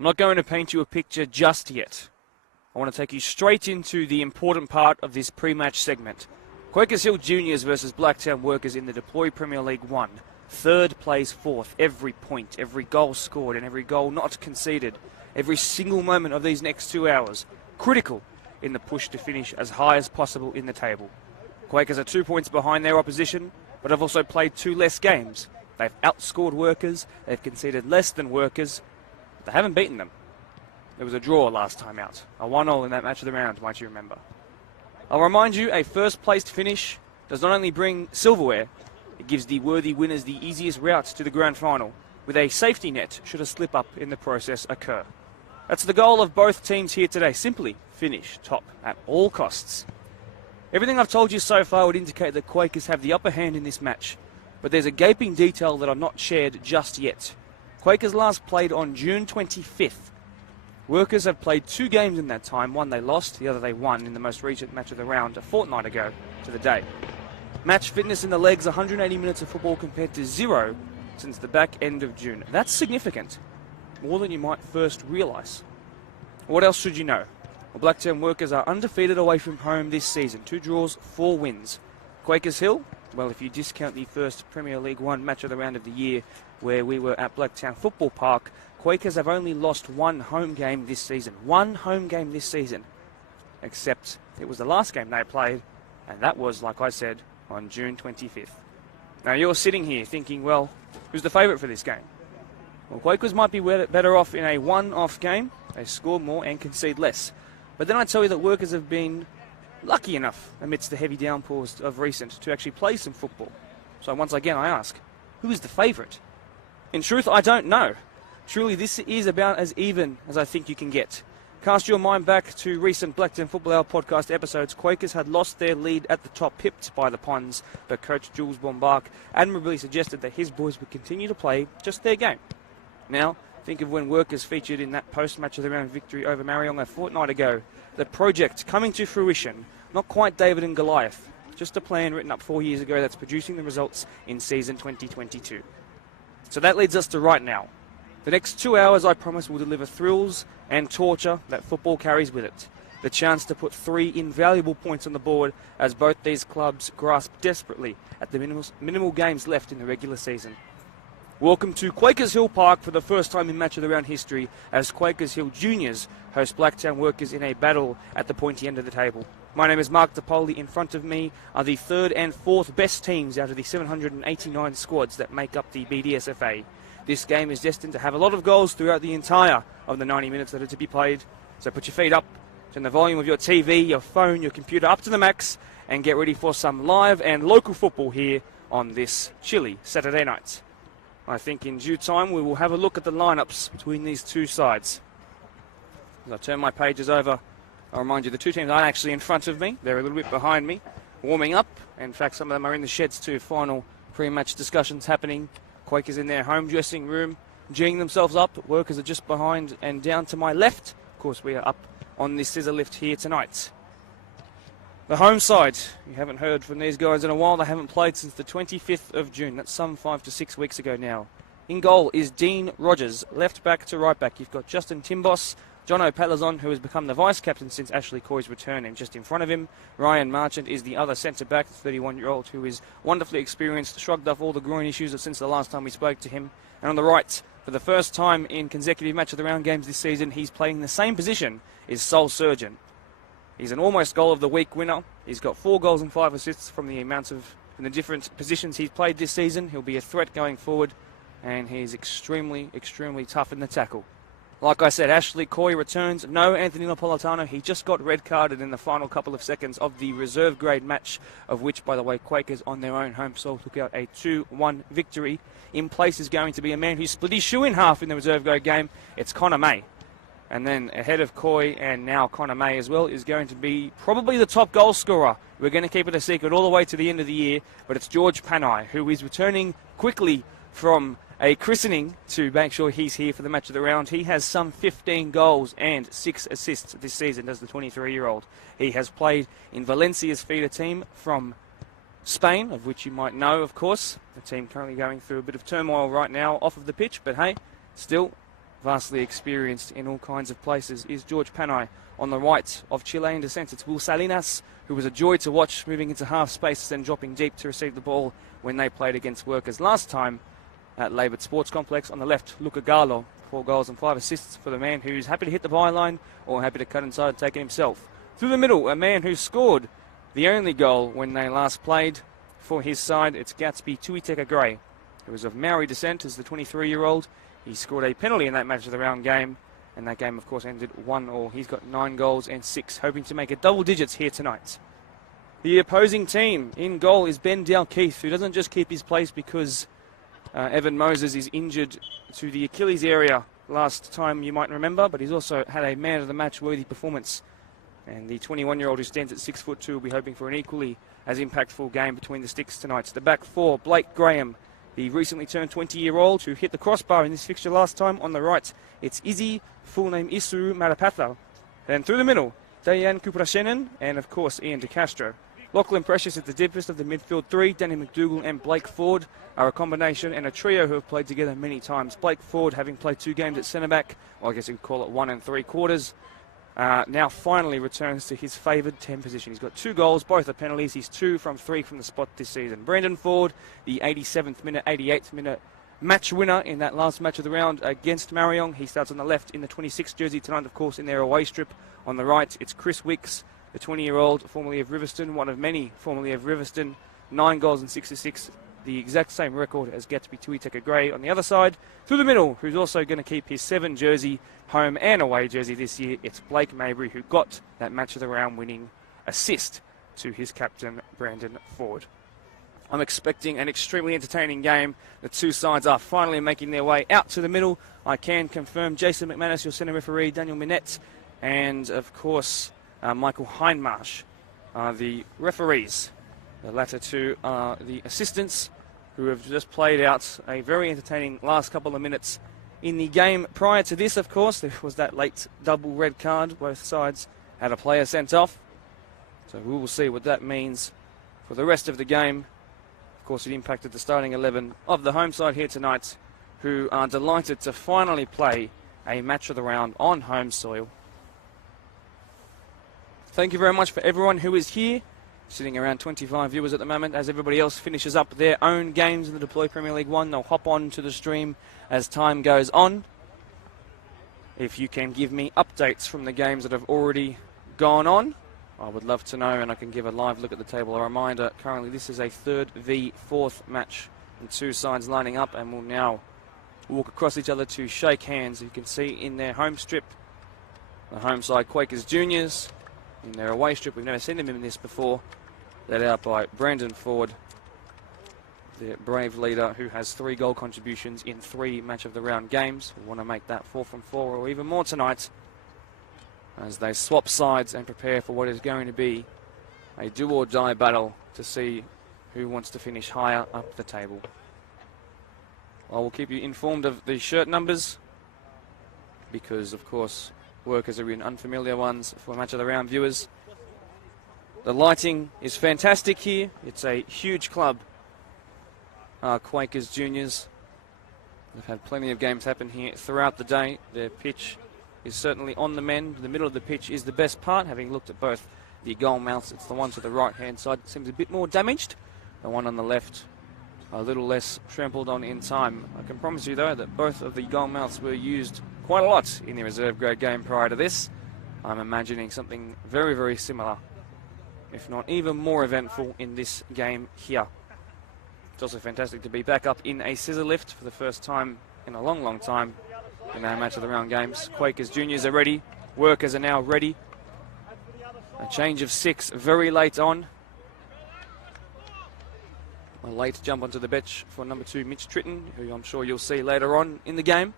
I'm not going to paint you a picture just yet. I want to take you straight into the important part of this pre-match segment. Quakers Hill Juniors versus Blacktown Workers in the Deploy Premier League 1. Third plays fourth. Every point, every goal scored and every goal not conceded. Every single moment of these next 2 hours. Critical in the push to finish as high as possible in the table. Quakers are 2 points behind their opposition, but have also played 2 less games. They've outscored Workers, they've conceded less than Workers. They haven't beaten them. There was a draw last time out. A 1-1 in that match of the round, might you remember. I'll remind you, a first-placed finish does not only bring silverware, it gives the worthy winners the easiest route to the grand final, with a safety net should a slip-up in the process occur. That's the goal of both teams here today. Simply finish top at all costs. Everything I've told you so far would indicate that Quakers have the upper hand in this match, but there's a gaping detail that I've not shared just yet. Quakers last played on June 25th. Workers have played 2 games in that time. One they lost, the other they won in the most recent match of the round a fortnight ago to the day. Match fitness in the legs, 180 minutes of football compared to 0 since the back end of June. That's significant, more than you might first realise. What else should you know? Well, Blacktown Workers are undefeated away from home this season. 2 draws, 4 wins. Quakers Hill, well, if you discount the first Premier League 1 match of the round of the year where we were at Blacktown Football Park, Quakers have only lost 1 home game this season. 1 home game this season. Except it was the last game they played, and that was, like I said, on June 25th. Now you're sitting here thinking, well, who's the favourite for this game? Well, Quakers might be better off in a one-off game. They score more and concede less. But then I tell you that Workers have been lucky enough amidst the heavy downpours of recent to actually play some football. So once again I ask, who is the favourite? In truth, I don't know. Truly, this is about as even as I think you can get. Cast your mind back to recent Blacktown Football Hour podcast episodes. Quakers had lost their lead at the top, pipped by the Ponds, but coach Jules Bombach admirably suggested that his boys would continue to play just their game. Now, think of when Workers featured in that post-match of the round victory over Marion a fortnight ago. The project coming to fruition, not quite David and Goliath, just a plan written up 4 years ago that's producing the results in season 2022. So that leads us to right now. The next 2 hours, I promise, will deliver thrills and torture that football carries with it. The chance to put 3 invaluable points on the board as both these clubs grasp desperately at the minimal games left in the regular season. Welcome to Quakers Hill Park for the first time in match of the round history as Quakers Hill Juniors host Blacktown Workers in a battle at the pointy end of the table. My name is Mark DePoli. In front of me are the 3rd and 4th best teams out of the 789 squads that make up the BDSFA. This game is destined to have a lot of goals throughout the entire of the 90 minutes that are to be played. So put your feet up, turn the volume of your TV, your phone, your computer up to the max, and get ready for some live and local football here on this chilly Saturday night. I think in due time we will have a look at the lineups between these 2 sides. As I turn my pages over, I'll remind you the 2 teams aren't actually in front of me. They're a little bit behind me, warming up. In fact, some of them are in the sheds too. Final pre-match discussions happening. Quakers in their home dressing room, geeing themselves up. Workers are just behind and down to my left. Of course, we are up on this scissor lift here tonight. The home side, you haven't heard from these guys in a while. They haven't played since the 25th of June. That's some 5 to 6 weeks ago now. In goal is Dean Rogers, left back to right back. You've got Justin Timbos, John O'Palazon, who has become the vice-captain since Ashley Coy's return, and just in front of him, Ryan Marchant is the other centre-back, the 31-year-old, who is wonderfully experienced, shrugged off all the groin issues since the last time we spoke to him. And on the right, for the first time in consecutive match of the round games this season, he's playing the same position, is Sol Surgeon. He's an almost goal of the week winner. He's got 4 goals and 5 assists from the different positions he's played this season. He'll be a threat going forward, and he's extremely, extremely tough in the tackle. Like I said, Ashley Coy returns. No Anthony Napolitano. He just got red carded in the final couple of seconds of the reserve grade match, of which, by the way, Quakers on their own home soil took out a 2-1 victory. In place is going to be a man who split his shoe in half in the reserve grade game. It's Connor May. And then ahead of Coy and now Connor May as well is going to be probably the top goal scorer. We're going to keep it a secret all the way to the end of the year, but it's George Panay, who is returning quickly from a christening to make sure he's here for the match of the round. He has some 15 goals and 6 assists this season, does the 23-year-old. He has played in Valencia's feeder team from Spain, of which you might know, of course. The team currently going through a bit of turmoil right now off of the pitch, but hey, still, vastly experienced in all kinds of places, is George Panay. On the right of Chilean descent, it's Will Salinas, who was a joy to watch, moving into half space, then dropping deep to receive the ball when they played against Workers last time at Labor Sports Complex. On the left, Luca Gallo, 4 goals and 5 assists for the man who's happy to hit the byline or happy to cut inside and take it himself. Through the middle, a man who scored the only goal when they last played for his side. It's Gatsby Tuiteka Gray, who is of Maori descent, as the 23-year-old. He scored a penalty in that match of the round game, and that game, of course, ended 1-1. He's got 9 goals and 6, hoping to make it double digits here tonight. The opposing team in goal is Ben Dalkeith, who doesn't just keep his place because Evan Moses is injured to the Achilles area last time, you might remember, but he's also had a man-of-the-match worthy performance. And the 21-year-old who stands at 6'2" will be hoping for an equally as impactful game between the sticks tonight. The back four, Blake Graham, the recently turned 20-year-old who hit the crossbar in this fixture last time. On the right, it's Izzy, full name Isu Marapatha. Then through the middle, Dayan Kuprashenen and, of course, Ian De Castro. Lachlan Precious at the deepest of the midfield three. Danny McDougall and Blake Ford are a combination and a trio who have played together many times. Blake Ford, having played 2 games at centre-back, or I guess you could call it 1 3/4, now finally returns to his favoured 10 position. He's got 2 goals, both are penalties. He's 2 from 3 from the spot this season. Brandon Ford, the 87th minute, 88th minute match winner in that last match of the round against Marion. He starts on the left in the 26 jersey tonight, of course, in their away strip. On the right, it's Chris Wicks, the 20-year-old, formerly of Riverston, one of many formerly of Riverston. 9 goals and 6 assists, the exact same record as Gatsby Tuiteka Gray. On the other side, through the middle, who's also going to keep his 7 jersey, home and away jersey this year, it's Blake Mabry, who got that match of the round winning assist to his captain, Brandon Ford. I'm expecting an extremely entertaining game. The two sides are finally making their way out to the middle. I can confirm Jason McManus, your centre referee, Daniel Minette, and of course Michael Hindmarsh are the referees. The latter two are the assistants who have just played out a very entertaining last couple of minutes in the game. Prior to this, of course, there was that late double red card. Both sides had a player sent off. So we will see what that means for the rest of the game. Of course, it impacted the starting 11 of the home side here tonight, who are delighted to finally play a match of the round on home soil. Thank you very much for everyone who is here. Sitting around 25 viewers at the moment. As everybody else finishes up their own games in the Deploy Premier League 1, they'll hop on to the stream as time goes on. If you can give me updates from the games that have already gone on, I would love to know, and I can give a live look at the table. A reminder, currently this is a 3rd v 4th match, and 2 sides lining up, and will now walk across each other to shake hands. You can see in their home strip, the home side Quakers Juniors. In their away strip, we've never seen them in this before. Led out by Brandon Ford, the brave leader who has 3 goal contributions in 3 match of the round games. We want to make that 4 from 4 or even more tonight as they swap sides and prepare for what is going to be a do or die battle to see who wants to finish higher up the table. I will keep you informed of the shirt numbers because, of course, Workers are in unfamiliar ones for match of the round viewers. The lighting is fantastic here. It's a huge club, Quakers Juniors. They've had plenty of games happen here throughout the day. Their pitch is certainly on the mend. The middle of the pitch is the best part. Having looked at both the goal mouths, it's the one to the right-hand side that seems a bit more damaged. The one on the left, a little less trampled on in time. I can promise you, though, that both of the goal mouths were used quite a lot in the reserve grade game prior to this. I'm imagining something very, very similar, if not even more eventful in this game here. It's also fantastic to be back up in a scissor lift for the first time in a long, long time in our match of the round games. Quakers Juniors are ready. Workers are now ready. A change of 6 very late on. A late jump onto the bench for number 2 Mitch Tritton, who I'm sure you'll see later on in the game.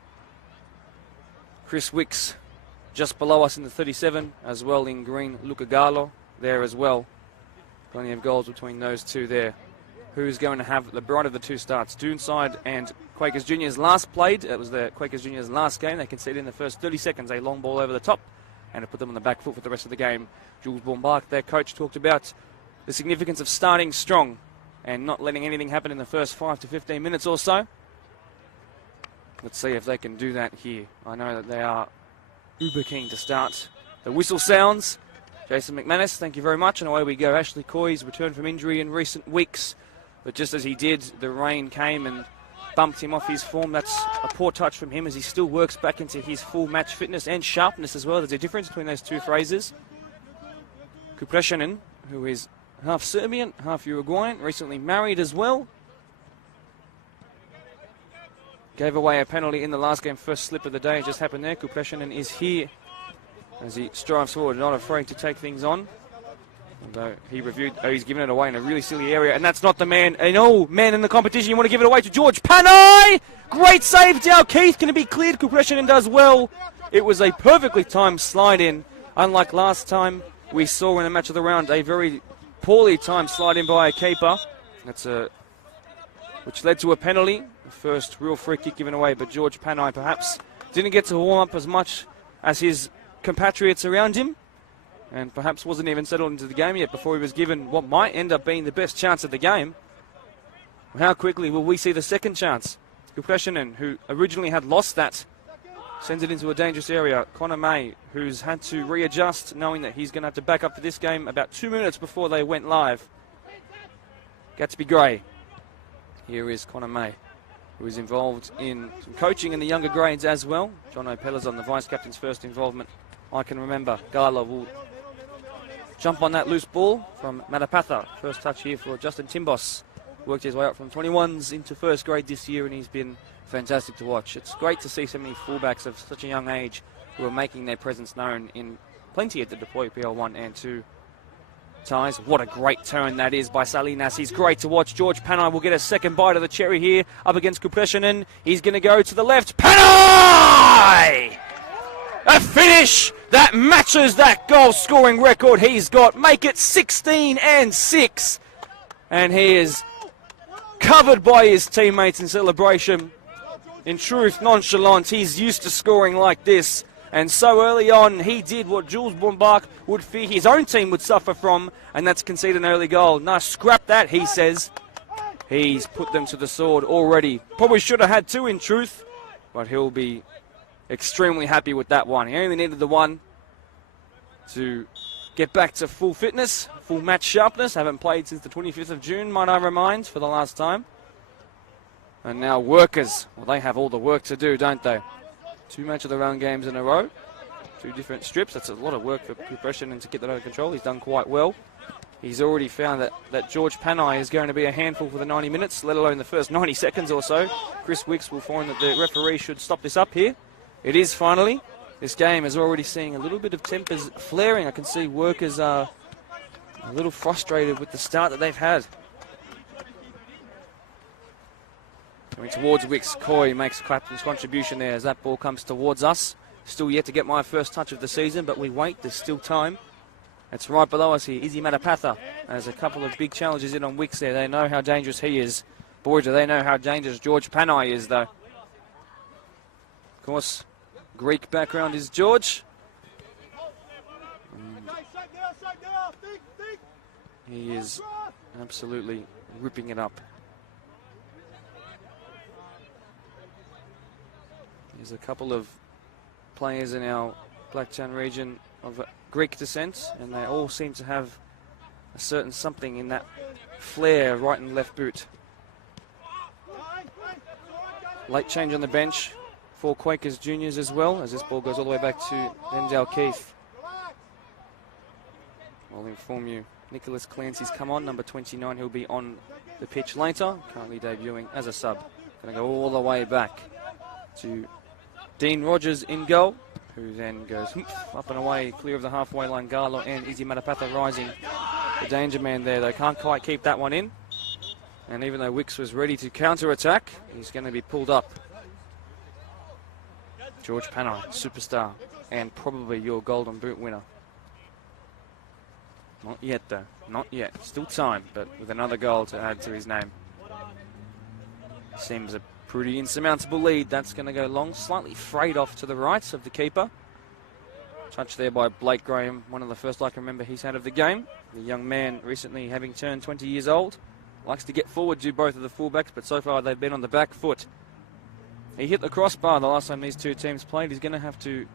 Chris Wicks just below us in the 37, as well in green. Luca Gallo there as well. Plenty of goals between those two there. Who's going to have the bright of the 2 starts? Doonside and Quakers Juniors last played. It was the Quakers Juniors last game. They conceded in the first 30 seconds a long ball over the top and to put them on the back foot for the rest of the game. Jules Bombach, their coach, talked about the significance of starting strong and not letting anything happen in the first 5 to 15 minutes or so. Let's see if they can do that here. I know that they are uber keen to start. The whistle sounds. Jason McManus, thank you very much. And away we go. Ashley Coy's returned from injury in recent weeks. But just as he did, the rain came and bumped him off his form. That's a poor touch from him as he still works back into his full match fitness and sharpness as well. There's a difference between those two phrases. Kupreshanen, who is half Serbian, half Uruguayan, recently married as well. Gave away a penalty in the last game. First slip of the day just happened there. Kupreshanen is here as he strives forward, not afraid to take things on. Although he's given it away in a really silly area, and that's not the man. And man in the competition, you want to give it away to George Panay. Great save, Dow Keith can be cleared. Kupreshanen does well. It was a perfectly timed slide in, unlike last time we saw in the match of the round a very poorly timed slide in by a keeper. Which led to a penalty. The first real free kick given away, but George Panay perhaps didn't get to warm up as much as his compatriots around him, and perhaps wasn't even settled into the game yet before he was given what might end up being the best chance of the game. How quickly will we see the second chance? Kupreshanen, who originally had lost that, sends it into a dangerous area. Connor May, who's had to readjust, knowing that he's going to have to back up for this game about 2 minutes before they went live. Gatsby Gray. Here is Connor May, who is involved in some coaching in the younger grades as well. John O'Peller's on the vice-captain's first involvement I can remember. Gala will jump on that loose ball from Matapatha. First touch here for Justin Timbos. Worked his way up from 21s into first grade this year, and he's been fantastic to watch. It's great to see so many fullbacks of such a young age who are making their presence known in plenty of the deploy PL1 and 2 ties. What a great turn that is by Salinas. He's great to watch. George Panay will get a second bite of the cherry here up against Kupreshanen. He's going to go to the left. Panay! A finish that matches that goal-scoring record he's got. Make it 16-6. And he is covered by his teammates in celebration. In truth, nonchalant. He's used to scoring like this. And so early on, he did what Jules Bombach would fear his own team would suffer from, and that's concede an early goal. No, scrap that, he says. He's put them to the sword already. Probably should have had 2 in truth, but he'll be extremely happy with that one. He only needed the one to get back to full fitness, full match sharpness. Haven't played since the 25th of June, might I remind, for the last time. And now Workers, well, they have all the work to do, don't they? 2 match of the round games in a row, 2 different strips. That's a lot of work for Kupreshanen to get that under control. He's done quite well. He's already found that George Panay is going to be a handful for the 90 minutes, let alone the first 90 seconds or so. Chris Wicks will find that the referee should stop this up here. It is finally. This game is already seeing a little bit of tempers flaring. I can see Workers are a little frustrated with the start that they've had. Coming towards Wicks, Coy makes Clapton's contribution there as that ball comes towards us. Still yet to get my first touch of the season, but we wait, there's still time. It's right below us here, Izzy Matapatha. There's a couple of big challenges in on Wicks there. They know how dangerous he is. Boy, do they know how dangerous George Panay is, though. Of course, Greek background is George. He is absolutely ripping it up. There's a couple of players in our Blacktown region of Greek descent, and they all seem to have a certain something in that flair right and left boot. Late change on the bench for Quakers juniors as well, as this ball goes all the way back to Lendale Keith. I'll inform you, Nicholas Clancy's come on, number 29. He'll be on the pitch later, currently debuting as a sub. Going to go all the way back to Dean Rogers in goal, who then goes up and away, clear of the halfway line. Garlo and Izzy Matapatha rising. The danger man there, they can't quite keep that one in. And even though Wicks was ready to counter-attack, he's going to be pulled up. George Panay, superstar, and probably your golden boot winner. Not yet, though. Not yet. Still time, but with another goal to add to his name. Seems a pretty insurmountable lead. That's going to go long. Slightly frayed off to the right of the keeper. Touch there by Blake Graham, one of the first I can remember he's had of the game. The young man recently having turned 20 years old. Likes to get forward to both of the fullbacks, but so far they've been on the back foot. He hit the crossbar the last time these two teams played. He's going to have to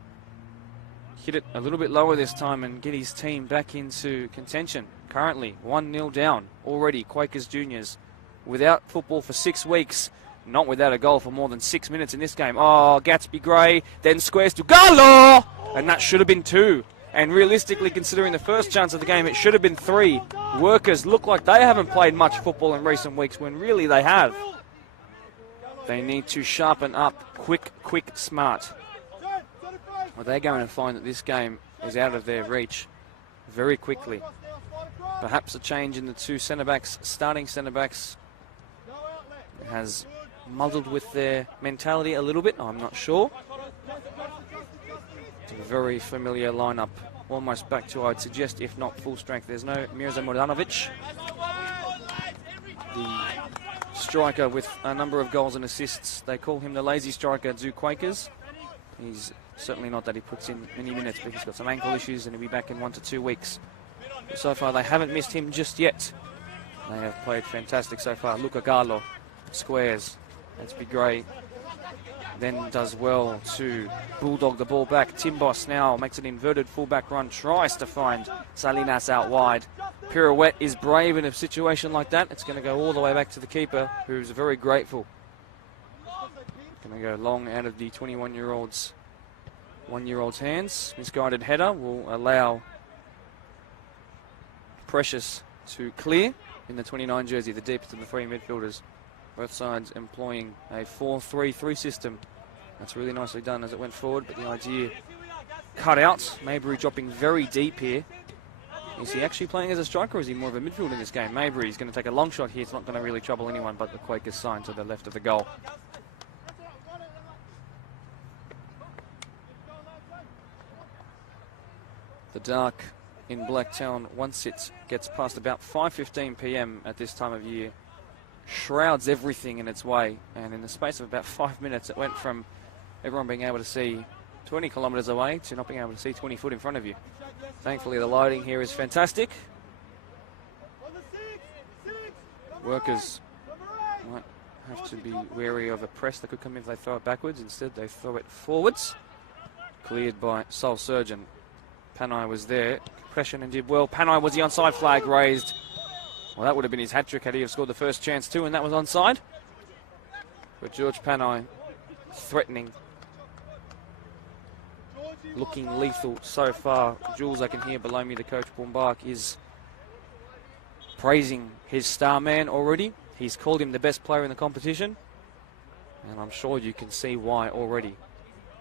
hit it a little bit lower this time and get his team back into contention. Currently 1-0 down already. Quakers Juniors without football for 6 weeks. Not without a goal for more than 6 minutes in this game. Oh, Gatsby Gray then squares to Galo! And that should have been 2. And realistically, considering the first chance of the game, it should have been 3. Workers look like they haven't played much football in recent weeks when really they have. They need to sharpen up quick, smart. Well, they're going to find that this game is out of their reach very quickly. Perhaps a change in the 2 centre-backs, starting centre-backs, has muddled with their mentality a little bit. I'm not sure. It's a very familiar lineup, almost back to, I'd suggest, if not full strength. There's no Mirza Mordanovic, the striker with a number of goals and assists. They call him the lazy striker, Zoo Quakers. He's certainly not that he puts in many minutes, but he's got some ankle issues and he'll be back in 1 to 2 weeks. But so far, they haven't missed him just yet. They have played fantastic so far. Luca Gallo squares. That's Big Gray. Then does well to bulldog the ball back. Timbos now makes an inverted fullback run, tries to find Salinas out wide. Pirouette is brave in a situation like that. It's going to go all the way back to the keeper, who's very grateful. Going to go long out of the 21-year-old's hands. Misguided header will allow Precious to clear in the 29 jersey, the deepest of the 3 midfielders. Both sides employing a 4-3-3 system. That's really nicely done as it went forward, but the idea cut out. Mabry dropping very deep here. Is he actually playing as a striker, or is he more of a midfielder in this game? Mabry is going to take a long shot here. It's not going to really trouble anyone but the Quakers sign to the left of the goal. The dark in Blacktown, once it gets past about 5:15 p.m. at this time of year, shrouds everything in its way, and in the space of about 5 minutes it went from everyone being able to see 20 kilometres away to not being able to see 20 foot in front of you. Thankfully the lighting here is fantastic. Workers might have to be wary of a press that could come in if they throw it backwards. Instead they throw it forwards. Cleared by Soul Surgeon. Panay was there, compression, and did well. Panay was the onside flag raised. Well, that would have been his hat-trick had he have scored the first chance too, and that was onside. But George Panay, threatening, looking lethal so far. Jules, I can hear below me, the coach, Bombach, is praising his star man already. He's called him the best player in the competition, and I'm sure you can see why already.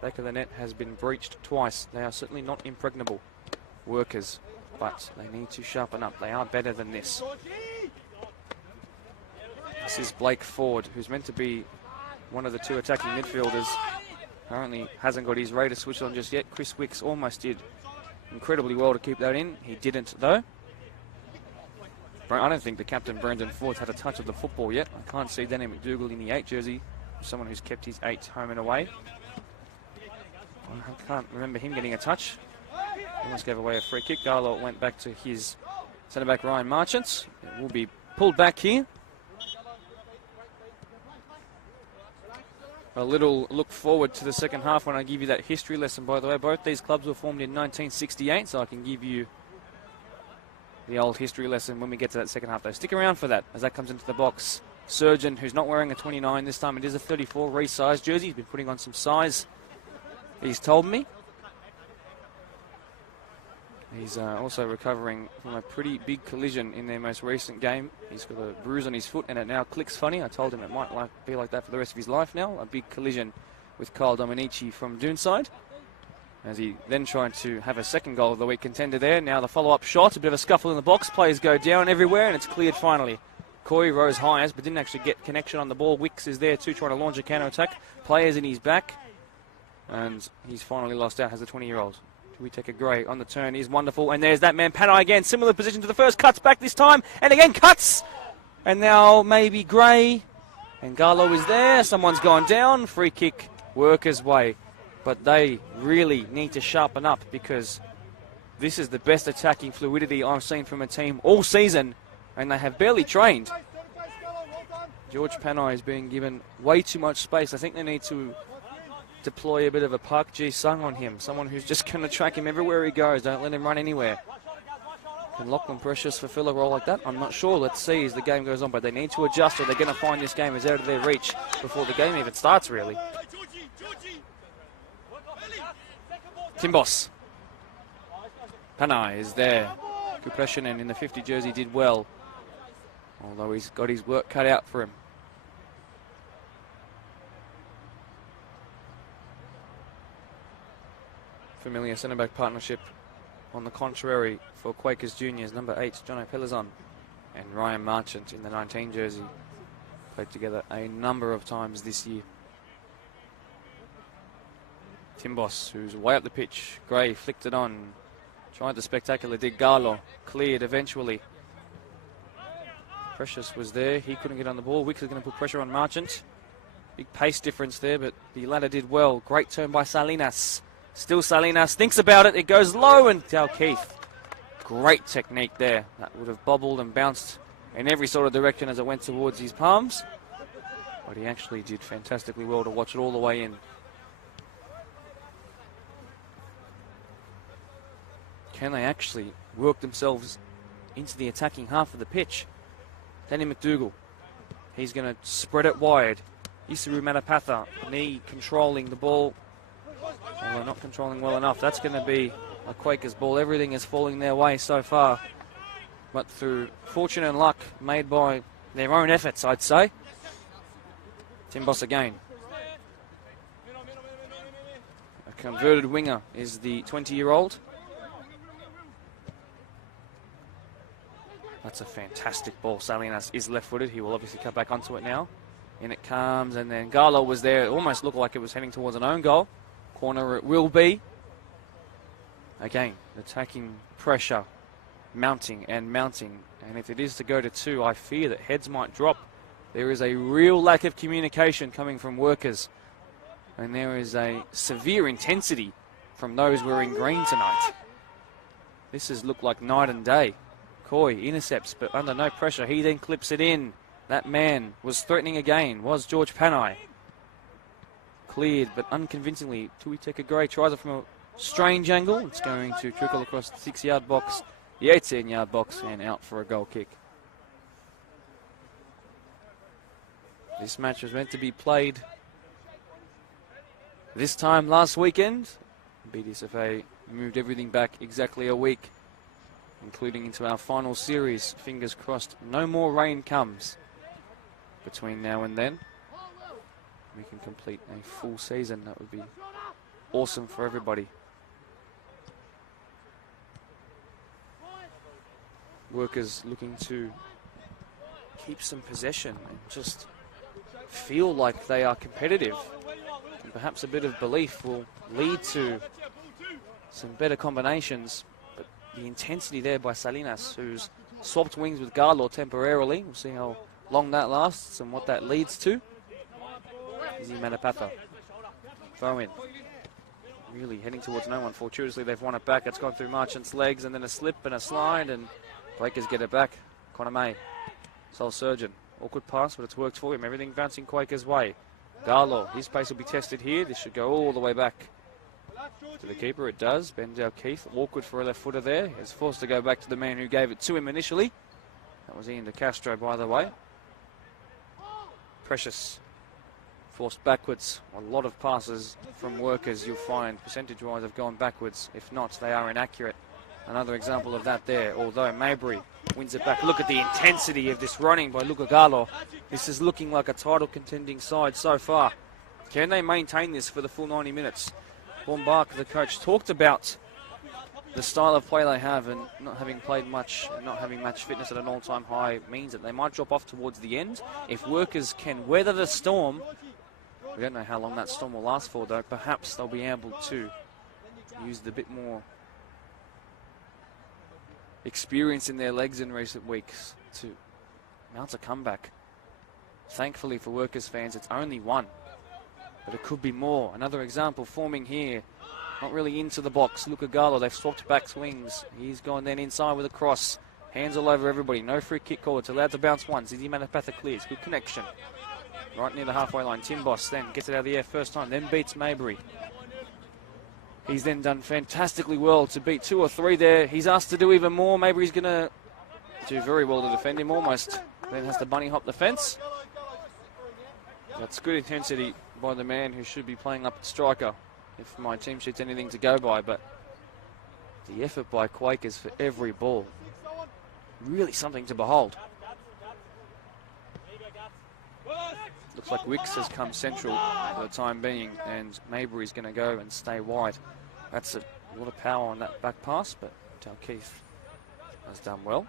Back of the net has been breached twice. They are certainly not impregnable, Workers, but they need to sharpen up. They are better than this. This is Blake Ford, who's meant to be one of the 2 attacking midfielders. Apparently hasn't got his radar switched on just yet. Chris Wicks almost did incredibly well to keep that in. He didn't, though. I don't think the captain, Brendan Ford's had a touch of the football yet. I can't see Danny McDougall in the 8 jersey, someone who's kept his 8 home and away. I can't remember him getting a touch. He almost gave away a free kick. Garlow went back to his centre-back Ryan Marchants. It will be pulled back here. A little look forward to the second half when I give you that history lesson, by the way. Both these clubs were formed in 1968, so I can give you the old history lesson when we get to that second half, though. Stick around for that as that comes into the box. Surgeon, who's not wearing a 29 this time, it is a 34 resized jersey. He's been putting on some size, he's told me. He's also recovering from a pretty big collision in their most recent game. He's got a bruise on his foot and it now clicks funny. I told him it might be like that for the rest of his life now. A big collision with Kyle Dominici from Doonside, as he then tried to have a second goal of the week contender there. Now the follow-up shot, a bit of a scuffle in the box. Players go down everywhere and it's cleared finally. Coy rose highest but didn't actually get connection on the ball. Wicks is there too, trying to launch a counter-attack. Players in his back. And he's finally lost out, has a 20-year-old. We take a Gray on the turn, is wonderful. And there's that man, Panay again. Similar position to the first. Cuts back this time. And again cuts. And now maybe Gray. And Garlow is there. Someone's gone down. Free kick, Workers' way. But they really need to sharpen up because this is the best attacking fluidity I've seen from a team all season. And they have barely trained. George Panay is being given way too much space. I think they need to deploy a bit of a Park Ji-sung on him, someone who's just going to track him everywhere he goes. Don't let him run anywhere. Can Lachlan Precious fulfill a role like that? I'm not sure. Let's see as the game goes on, but they need to adjust or they're going to find this game is out of their reach before the game even starts, really. Timbos. Panay is there. Kupreshinen in the 50 jersey did well, although he's got his work cut out for him. Familiar centre-back partnership on the contrary for Quakers juniors. Number 8, Jono Pelizon and Ryan Marchant in the 19 jersey. Played together a number of times this year. Timbos, who's way up the pitch. Gray flicked it on. Tried the spectacular dig. Garlo cleared eventually. Precious was there. He couldn't get on the ball. Wicks is going to put pressure on Marchant. Big pace difference there, but the latter did well. Great turn by Salinas. Still Salinas thinks about it. It goes low and Dalkeith. Great technique there. That would have bobbled and bounced in every sort of direction as it went towards his palms. But he actually did fantastically well to watch it all the way in. Can they actually work themselves into the attacking half of the pitch? Danny McDougall. He's going to spread it wide. Isaru Matapatha, knee controlling the ball. Although not controlling well enough. That's going to be a Quakers ball. Everything is falling their way so far. But through fortune and luck made by their own efforts, I'd say. Timbos again. A converted winger is the 20-year-old. That's a fantastic ball. Salinas is left-footed. He will obviously cut back onto it now. In it comes, and then Garlo was there. It almost looked like it was heading towards an own goal. Corner it will be. Again, attacking pressure, mounting and mounting. And if it is to go to 2, I fear that heads might drop. There is a real lack of communication coming from Workers. And there is a severe intensity from those wearing green tonight. This has looked like night and day. Coy intercepts, but under no pressure. He then clips it in. That man was threatening again, was George Panay. Cleared, but unconvincingly. Tuiteka Gray tries it from a strange angle. It's going to trickle across the 6-yard box, the 18-yard box, and out for a goal kick. This match was meant to be played this time last weekend. BDSFA moved everything back exactly a week, including into our final series. Fingers crossed no more rain comes between now and then. We can complete a full season. That would be awesome for everybody. Workers looking to keep some possession and just feel like they are competitive. And perhaps a bit of belief will lead to some better combinations. But the intensity there by Salinas, who's swapped wings with Garlo temporarily. We'll see how long that lasts and what that leads to. Izzy Matapatha. Throw in. Really heading towards no one. Fortuitously, they've won it back. It's gone through Marchant's legs and then a slip and a slide, and Quakers get it back. Connor May. Soul Surgeon. Awkward pass, but it's worked for him. Everything bouncing Quakers' way. Garlo, his pace will be tested here. This should go all the way back to the keeper. It does. Ben Dalkeith. Awkward for a left footer there. Is forced to go back to the man who gave it to him initially. That was Ian De Castro, by the way. Precious. Forced backwards. A lot of passes from Workers, you'll find, percentage-wise, have gone backwards. If not, they are inaccurate. Another example of that there, although Mabry wins it back. Look at the intensity of this running by Luca Garlo. This is looking like a title-contending side so far. Can they maintain this for the full 90 minutes? Paul Barker, the coach, talked about the style of play they have, and not having played much and not having match fitness at an all-time high means that they might drop off towards the end. If Workers can weather the storm, we don't know how long that storm will last for, though. Perhaps they'll be able to use the bit more experience in their legs in recent weeks to mount a comeback. Thankfully for Workers fans, it's only one, but it could be more. Another example forming here, not really into the box. Luca Garlo, they've swapped back swings. He's gone then inside with a cross. Hands all over everybody. No free kick call. It's allowed to bounce once. Izzy Manapatha clears. Good connection. Right near the halfway line. Tim Boss then gets it out of the air first time. Then beats Mabry. He's then done fantastically well to beat 2 or 3 there. He's asked to do even more. Mabry's going to do very well to defend him almost. Then has to bunny hop the fence. That's good intensity by the man who should be playing up at striker, if my team sheet's anything to go by. But the effort by Quakers for every ball, really something to behold. Looks like Wicks has come central for the time being, and Mabry's going to go and stay wide. That's a lot of power on that back pass, but Dalkeith has done well.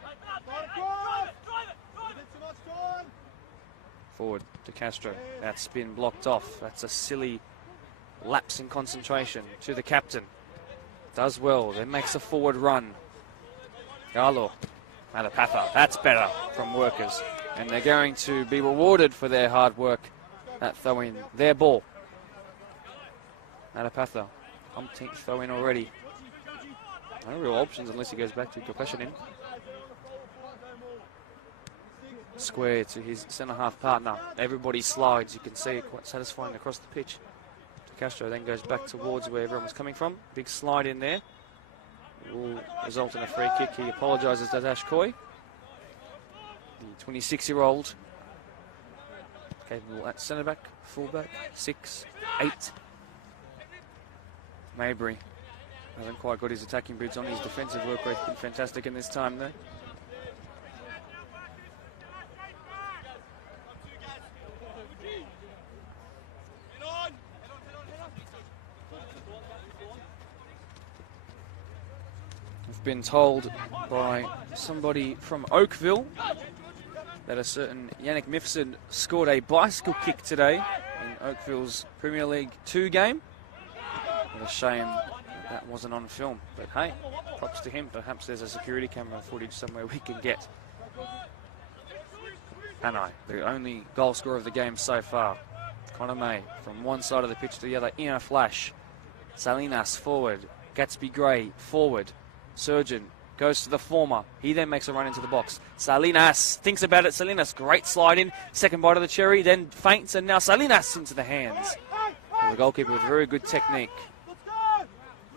Forward to Castro. That spin blocked off. That's a silly lapse in concentration to the captain. Does well, then makes a forward run. Garlo, Malapatha. That's better from Workers. And they're going to be rewarded for their hard work at throwing their ball. Malapatha, umpteenth throw in already. No real options unless he goes back to Gopeshanin. Square to his centre-half partner. Everybody slides. You can see it quite satisfying across the pitch. Castro then goes back towards where everyone was coming from. Big slide in there. Will result in a free kick. He apologises to Dash Koi. The 26-year-old. Capable at centre-back, full-back, 6, 8. Mabry hasn't quite got his attacking boots on. His defensive work rate's been fantastic in this time though. Been told by somebody from Oakville that a certain Yannick Mifsud scored a bicycle kick today in Oakville's Premier League 2 game. What a shame that wasn't on film, but hey, props to him. Perhaps there's a security camera footage somewhere we can get. Panay, the only goal scorer of the game so far. Connor May from one side of the pitch to the other in a flash. Salinas forward, Gatsby Gray forward. Surgeon goes to the former. He then makes a run into the box. Salinas thinks about it. Salinas, great slide in. Second bite of the cherry, then feints, and now Salinas into the hands. And the goalkeeper with very good technique.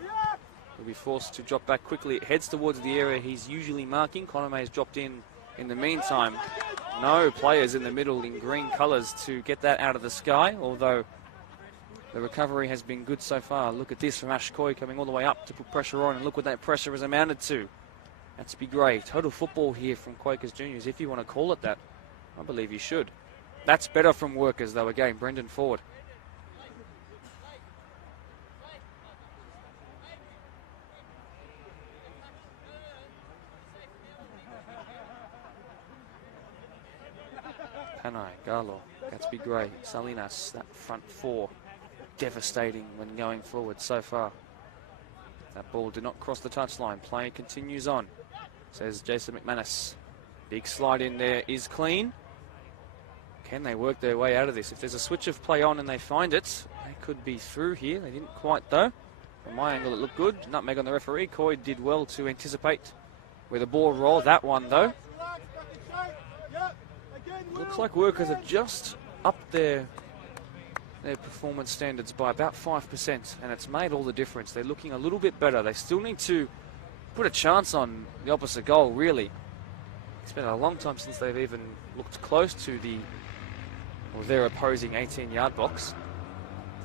He'll be forced to drop back quickly. It heads towards the area he's usually marking. Conor May has dropped in the meantime. No players in the middle in green colours to get that out of the sky, although the recovery has been good so far. Look at this from Ash Coy coming all the way up to put pressure on, and look what that pressure has amounted to. That's be great. Total football here from Quakers Juniors, if you want to call it that. I believe you should. That's better from Workers, though, again. Brendan forward. Panay, Garlo, Gatsby Gray, Salinas, that front four. Devastating when going forward so far. That ball did not cross the touchline. Play continues on, says Jason McManus. Big slide in there is clean. Can they work their way out of this? If there's a switch of play on and they find it, they could be through here. They didn't quite though. From my angle it looked good. Nutmeg on the referee. Coy did well to anticipate where the ball rolled. That one though. Looks like Workers have just upped their performance standards by about 5%, and it's made all the difference. They're looking a little bit better. They still need to put a chance on the opposite goal, really. It's been a long time since they've even looked close to their opposing 18-yard box.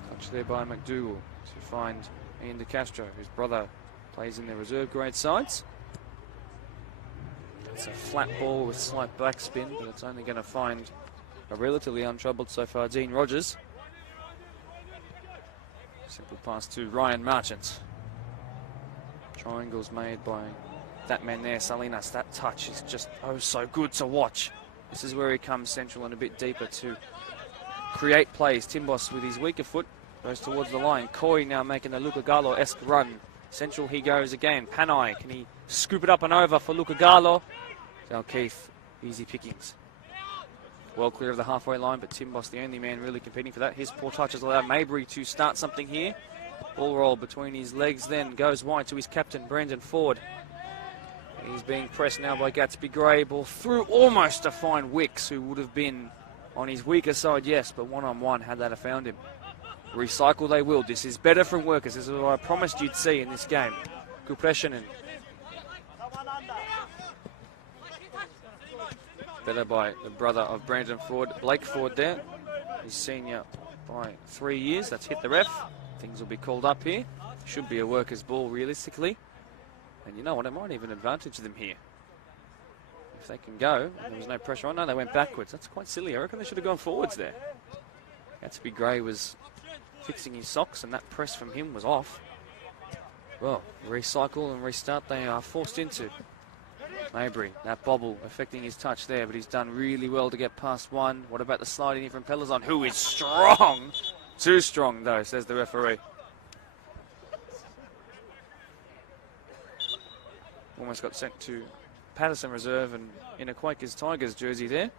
Touch there by McDougall to find Ian De Castro, whose brother plays in their reserve grade sides. It's a flat ball with slight backspin, but it's only going to find a relatively untroubled so far Dean Rogers. Simple pass to Ryan Marchant. Triangles made by that man there, Salinas. That touch is just oh so good to watch. This is where he comes central and a bit deeper to create plays. Timbos with his weaker foot goes towards the line. Coy now making a Luca Gallo-esque run. Central he goes again. Panay, can he scoop it up and over for Luca Gallo? Dalkeith, easy pickings. Well clear of the halfway line, but Timbos the only man really competing for that. His poor touch has allowed Mabry to start something here. Ball roll between his legs, then goes wide to his captain, Brandon Ford. He's being pressed now by Gatsby Gray. Ball through almost to find Wicks, who would have been on his weaker side, yes, but one-on-one had that have found him. Recycle they will. This is better from Workers. This is what I promised you'd see in this game. Good pressure. Better by the brother of Brandon Ford, Blake Ford there. He's senior by 3 years. That's hit the ref. Things will be called up here. Should be a Workers ball realistically. And you know what, it might even advantage them here. If they can go, there was no pressure on. No, they went backwards. That's quite silly. I reckon they should have gone forwards there. Gatsby Gray was fixing his socks and that press from him was off. Well, recycle and restart they are forced into. Mabry, that bobble affecting his touch there, but he's done really well to get past one. What about the slide in here from Pelazon, who is strong? Too strong, though, says the referee. Almost got sent to Patterson Reserve and in a Quakers Tigers jersey there.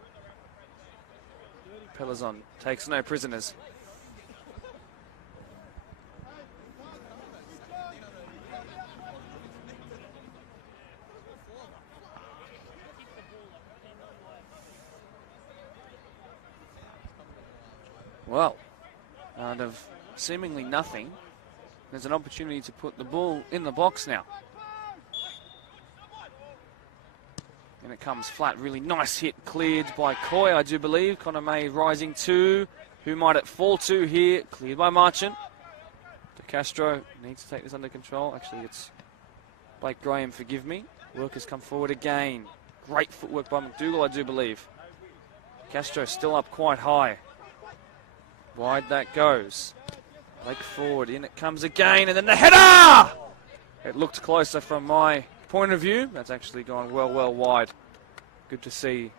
Pelazon takes no prisoners. Well, out of seemingly nothing, there's an opportunity to put the ball in the box now. And it comes flat. Really nice hit, cleared by Coy, I do believe. Connor May rising to. Who might it fall to here? Cleared by Marchant. De Castro needs to take this under control. Actually, it's Blake Graham, forgive me. Workers come forward again. Great footwork by McDougall, I do believe. Castro still up quite high. Wide that goes. Blake forward, in it comes again, and then the header! It looked closer from my point of view. That's actually gone well wide. Good to see.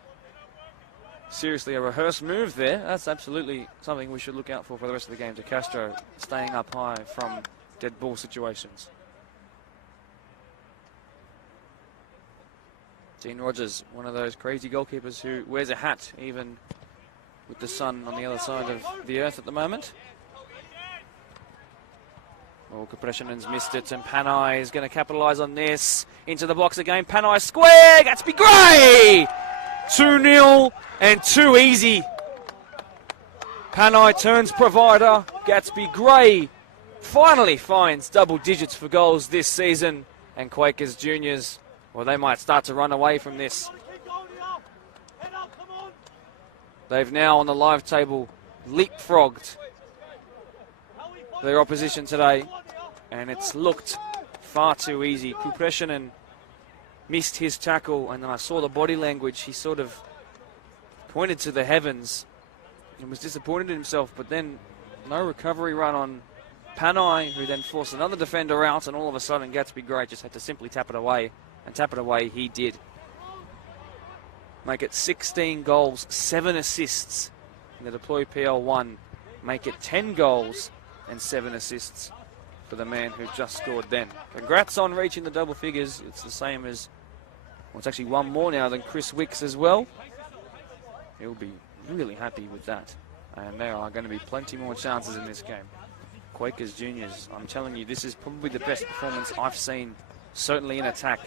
Seriously, a rehearsed move there. That's absolutely something we should look out for the rest of the game. De Castro staying up high from dead ball situations. Dean Rogers, one of those crazy goalkeepers who wears a hat even with the sun on the other side of the earth at the moment. Oh, Kapreshinen's missed it, and Panay is going to capitalise on this. Into the box again, Panay square, Gatsby Gray! 2-0 and too easy. Panay turns provider, Gatsby Gray finally finds double digits for goals this season, and Quakers juniors, well, they might start to run away from this. They've now on the live table leapfrogged their opposition today, and it's looked far too easy. Kupreshinen missed his tackle, and then I saw the body language. He sort of pointed to the heavens and was disappointed in himself, but then no recovery run on Panay, who then forced another defender out, and all of a sudden Gatsby Gray just had to simply tap it away, and tap it away he did. Make it 16 goals, 7 assists in the Deploy PL1. Make it 10 goals and 7 assists for the man who just scored then. Congrats on reaching the double figures. It's the same as, well, it's actually one more now than Chris Wicks as well. He'll be really happy with that. And there are going to be plenty more chances in this game. Quakers juniors, I'm telling you, this is probably the best performance I've seen, certainly in attack,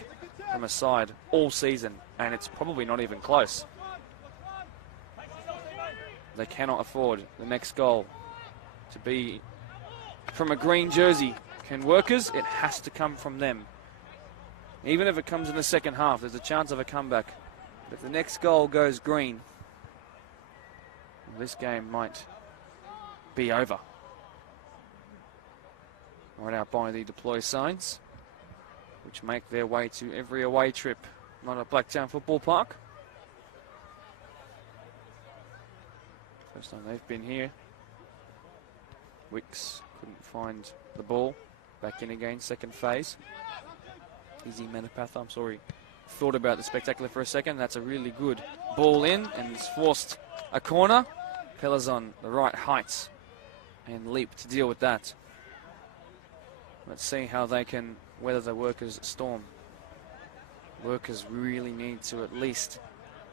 from a side all season, and it's probably not even close. They cannot afford the next goal to be from a green jersey. Can Workers? It has to come from them. Even if it comes in the second half, there's a chance of a comeback. But if the next goal goes green, this game might be over. Right out by the deploy signs, which make their way to every away trip, not at Blacktown Football Park. First time they've been here. Wicks couldn't find the ball. Back in again, second phase. Easy Manapatha, I'm sorry. Thought about the spectacular for a second. That's a really good ball in, and it's forced a corner. Pelazon, the right height and leap to deal with that. Let's see how they can weather the Workers' storm. Workers really need to at least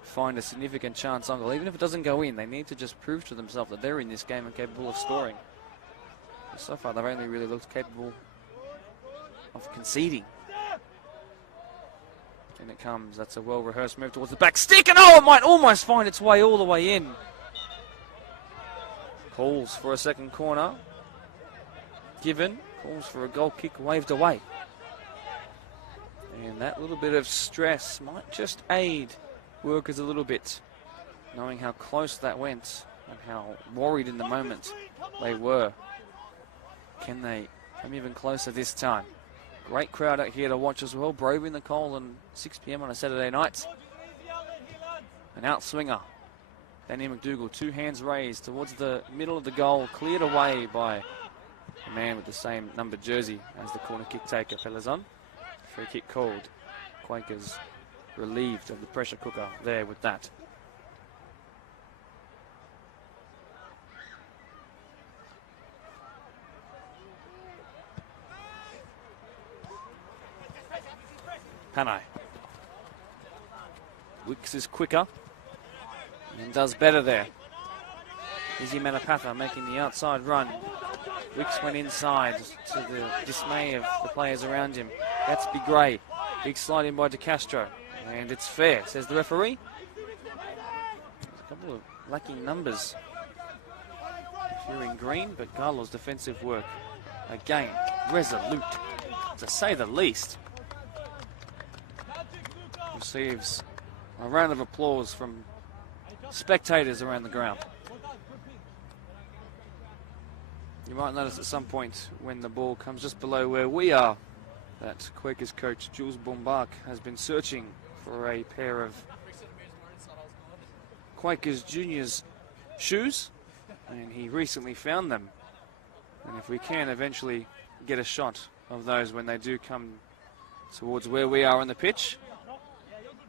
find a significant chance on goal. Even if it doesn't go in, they need to just prove to themselves that they're in this game and capable of scoring. So far, they've only really looked capable of conceding. In it comes. That's a well-rehearsed move towards the back stick, and oh, it might almost find its way all the way in. Calls for a second corner. Given. Calls for a goal kick waved away. And that little bit of stress might just aid Workers a little bit, knowing how close that went and how worried in the moment they were. Can they come even closer this time? Great crowd out here to watch as well. Braving the cold on 6 p.m. on a Saturday night. An outswinger. Danny McDougall, 2 hands raised towards the middle of the goal, cleared away by a man with the same numbered jersey as the corner kick taker, Pelazon. Free kick called. Quakers relieved of the pressure cooker there with that. Panay. Wicks is quicker and does better there. Izzy Manapatha making the outside run. Wicks went inside to the dismay of the players around him. That's Big Gray. Big slide in by De Castro. And it's fair, says the referee. A couple of lacking numbers here in green, but Carlo's defensive work, again, resolute, to say the least. Receives a round of applause from spectators around the ground. You might notice at some point when the ball comes just below where we are that Quakers coach Jules Bombach has been searching for a pair of Quakers Juniors shoes, and he recently found them. And if we can eventually get a shot of those when they do come towards where we are on the pitch,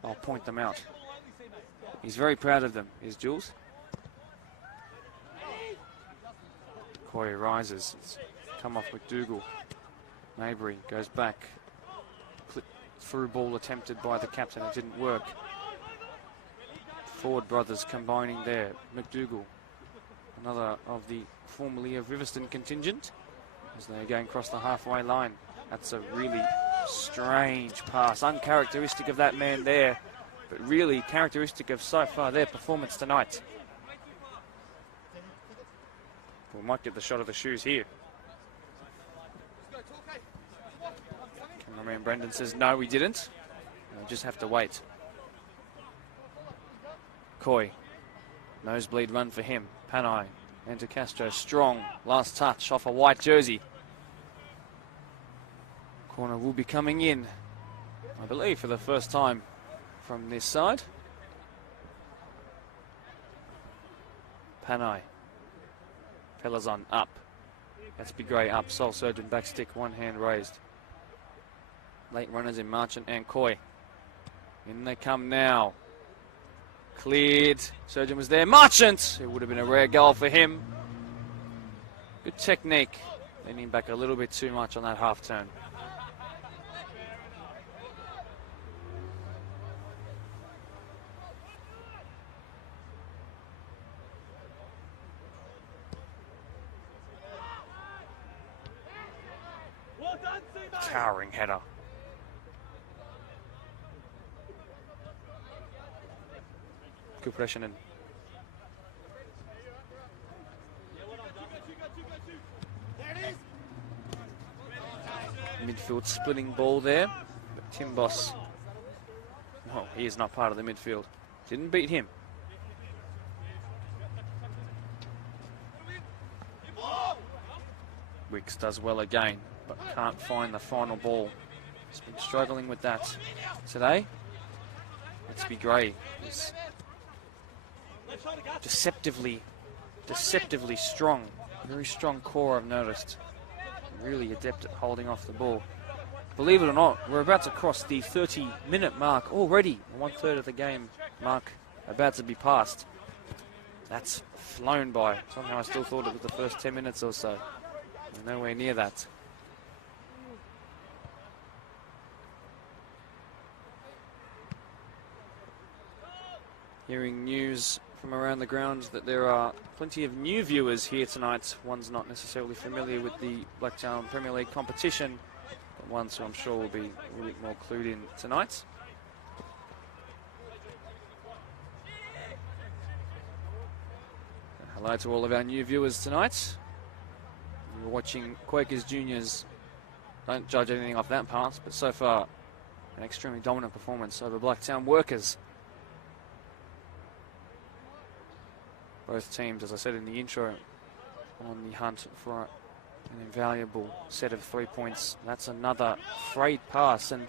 I'll point them out. He's very proud of them, is Jules. Coy rises. It's come off McDougall. Mabry goes back. Through ball attempted by the captain. It didn't work. Ford brothers combining there. McDougall, another of the formerly of Riverston contingent, as they again cross the halfway line. That's a really strange pass. Uncharacteristic of that man there, but really characteristic of so far their performance tonight. We might get the shot of the shoes here. Cameraman Brendan says no, we didn't. We'll just have to wait. Coy, nosebleed run for him. Panay and De Castro strong. Last touch off a white jersey. Corner will be coming in, I believe, for the first time from this side. Panay. Pelazon up. That's Big Gray up. Soul Surgeon back stick, one hand raised. Late runners in Marchant and Coy. In they come now. Cleared. Surgeon was there. Marchant! It would have been a rare goal for him. Good technique. Leaning back a little bit too much on that half turn. Towering header. Good pressure in. Midfield splitting ball there, but Tim Boss, well, he is not part of the midfield. Didn't beat him. Wicks does well again, but can't find the final ball. He's been struggling with that today. Let's be Gray. He's deceptively strong. Very strong core, I've noticed. Really adept at holding off the ball. Believe it or not, we're about to cross the 30-minute mark already. 1/3 of the game mark about to be passed. That's flown by. Somehow I still thought it was the first 10 minutes or so. We're nowhere near that. Hearing news from around the grounds that there are plenty of new viewers here tonight. One's not necessarily familiar with the Blacktown Premier League competition, but ones who I'm sure will be a little bit more clued in tonight. Hello to all of our new viewers tonight. You're watching Quakers Juniors. Don't judge anything off that part, but so far an extremely dominant performance over Blacktown Workers. Both teams, as I said in the intro, on the hunt for an invaluable set of 3 points. That's another freight pass, and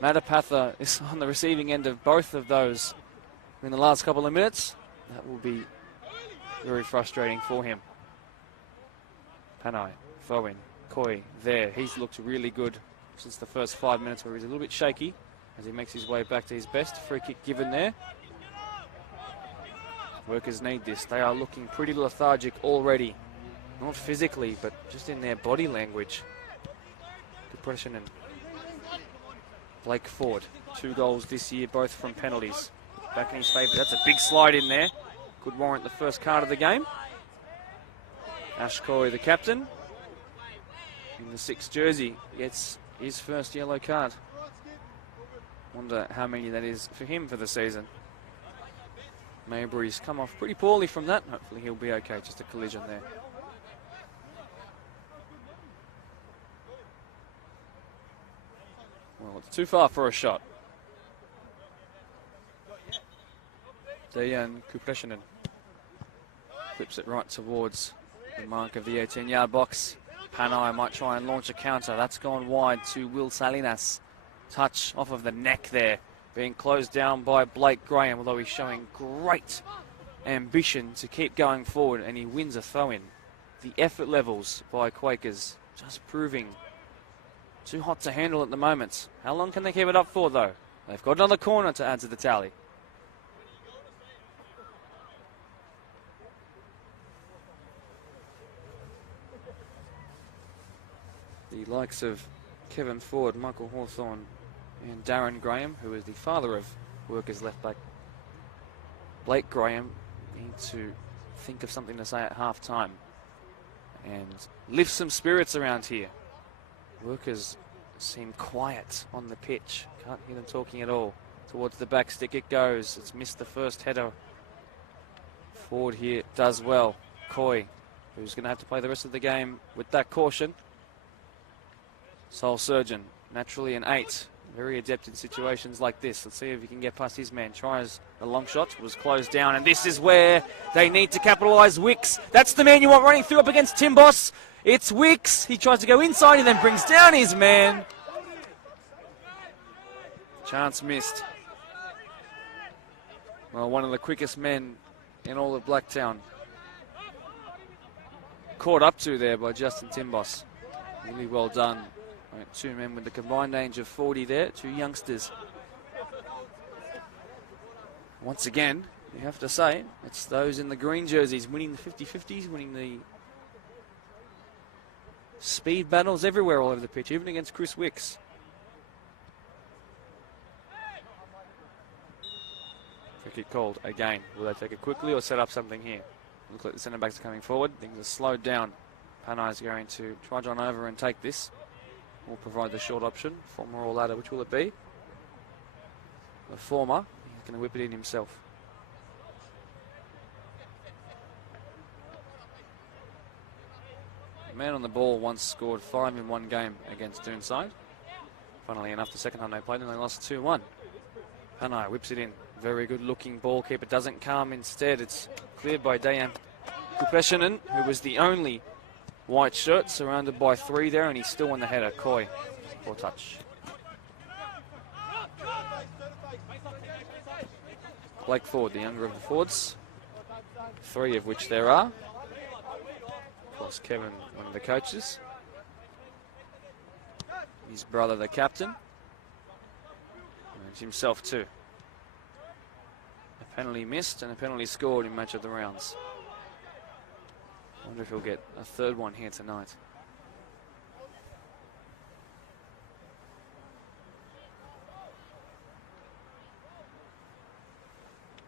Matapatha is on the receiving end of both of those in the last couple of minutes. That will be very frustrating for him. Panai, throw-in, Koi there. He's looked really good since the first 5 minutes, where he's a little bit shaky as he makes his way back to his best. Free kick given there. Workers need this. They are looking pretty lethargic already. Not physically, but just in their body language. Depression and Blake Ford. 2 goals this year, both from penalties. Back in his favour. That's a big slide in there. Could warrant the first card of the game. Ash Coy, the captain, in the 6th jersey, gets his first yellow card. Wonder how many that is for him for the season. Mabry's come off pretty poorly from that. Hopefully he'll be okay. Just a collision there. Well, it's too far for a shot. Dejan Kupeshinen flips it right towards the mark of the 18-yard box. Panai might try and launch a counter. That's gone wide to Will Salinas. Touch off of the neck there. Being closed down by Blake Graham, although he's showing great ambition to keep going forward, and he wins a throw-in. The effort levels by Quakers just proving too hot to handle at the moment. How long can they keep it up for, though? They've got another corner to add to the tally. The likes of Kevin Ford, Michael Hawthorne, and Darren Graham, who is the father of Workers left back Blake Graham, need to think of something to say at half-time and lift some spirits around here. Workers seem quiet on the pitch. Can't hear them talking at all. Towards the back stick it goes. It's missed the first header. Ford here does well. Coy, who's going to have to play the rest of the game with that caution. Soul Surgeon, naturally an 8. Very adept in situations like this. Let's see if he can get past his man. Tries a long shot, was closed down, and this is where they need to capitalise. Wicks, that's the man you want running through up against Timbos. It's Wicks. He tries to go inside and then brings down his man. Chance missed. Well, one of the quickest men in all of Blacktown. Caught up to there by Justin Timbos. Really well done. 2 men with the combined age of 40 there, 2 youngsters. Once again, you have to say, it's those in the green jerseys winning the 50-50s, winning the speed battles everywhere all over the pitch, even against Chris Wicks. Free kick called again. Will they take it quickly or set up something here? Looks like the centre backs are coming forward. Things are slowed down. Panai is going to trudge on over and take this. We'll provide the short option. Former or ladder, which will it be? The former. He's going to whip it in himself. The man on the ball once scored 5 in one game against Doonside. Funnily enough, the second time they played and they lost 2-1. Panai whips it in. Very good looking ball keeper. Doesn't come. Instead, it's cleared by Dejan Kupeshinen, who was the only white shirt, surrounded by 3 there, and he's still on the header. Coy, poor touch. Blake Ford, the younger of the Fords, 3 of which there are. Of course, Kevin, one of the coaches. His brother, the captain. And himself too. A penalty missed and a penalty scored in match of the rounds. I wonder if he'll get a 3rd one here tonight.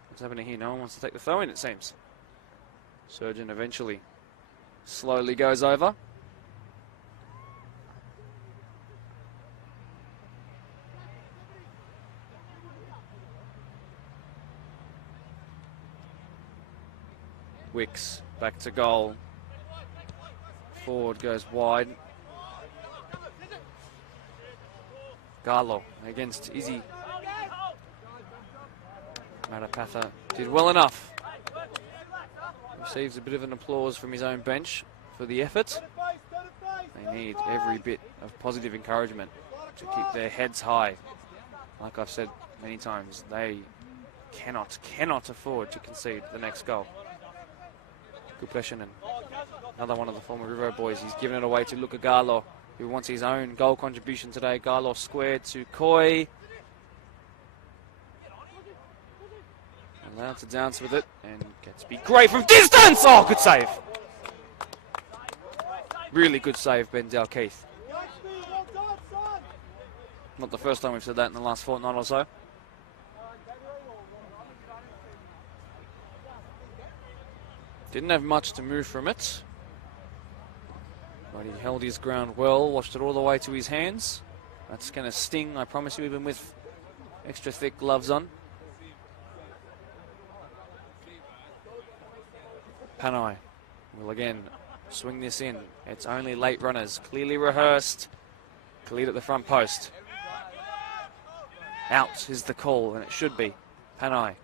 What's happening here? No one wants to take the throw in, it seems. Surgeon eventually slowly goes over. Wicks Back to goal. Forward goes wide. Garlo against Izzy. Matapatha did well enough. Receives a bit of an applause from his own bench for the effort. They need every bit of positive encouragement to keep their heads high. Like I've said many times, they cannot afford to concede the next goal. Good pressure, and another one of the former River boys. He's given it away to Luca Garlo, who wants his own goal contribution today. Garlo squared to Koi. Allowed to dance with it, and gets to be great from distance! Oh, good save. Really good save, Ben Dalkeith. Not the first time we've said that in the last fortnight or so. Didn't have much to move from it, but he held his ground well, watched it all the way to his hands. That's going to sting, I promise you, even with extra thick gloves on. Panay will again swing this in. It's only late runners, clearly rehearsed, cleared at the front post. Out is the call, and it should be Panay.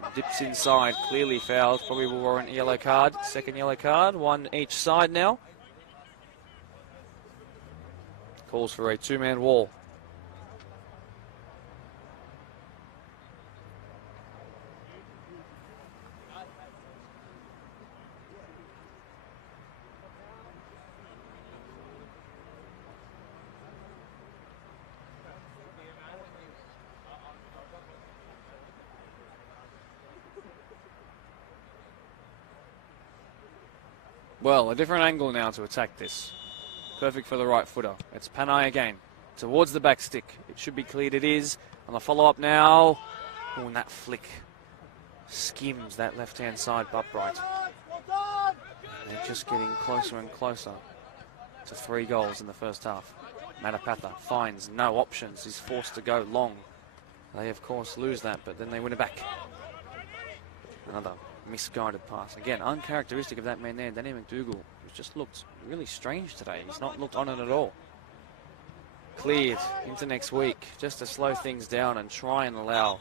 And dips inside, clearly fouled, probably will warrant a yellow card. Second yellow card, one each side now. Calls for a two-man wall. Well, a different angle now to attack this. Perfect for the right footer. It's Panay again. Towards the back stick. It should be cleared. It is. On the follow-up now. Oh, and that flick skims that left-hand side upright. They're just getting closer and closer to 3 goals in the first half. Matapatha finds no options. He's forced to go long. They, of course, lose that, but then they win it back. Another misguided pass. Again, uncharacteristic of that man there, Danny McDougall, who just looked really strange today. He's not looked on it at all. Cleared into next week, just to slow things down and try and allow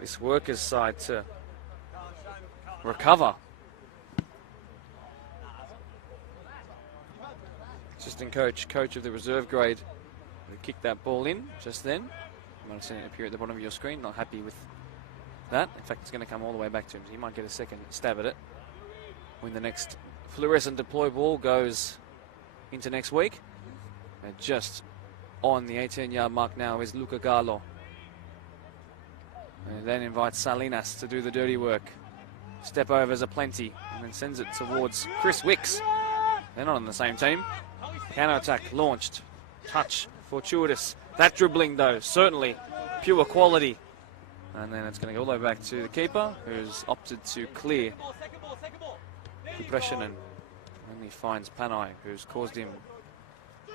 this Workers side to recover. Assistant coach of the reserve grade, who kicked that ball in just then. You might have seen it appear at the bottom of your screen. Not happy with that. In fact, it's going to come all the way back to him. So he might get a second stab at it when the next fluorescent deploy ball goes into next week. And just on the 18-yard mark now is Luca Garlo. And then invites Salinas to do the dirty work. Step overs are plenty, and then sends it towards Chris Wicks. They're not on the same team. Counter attack launched. Touch fortuitous. That dribbling, though, certainly pure quality. And then it's going to go all the way back to the keeper, who's opted to clear. Depression, and only finds Panay, who's caused him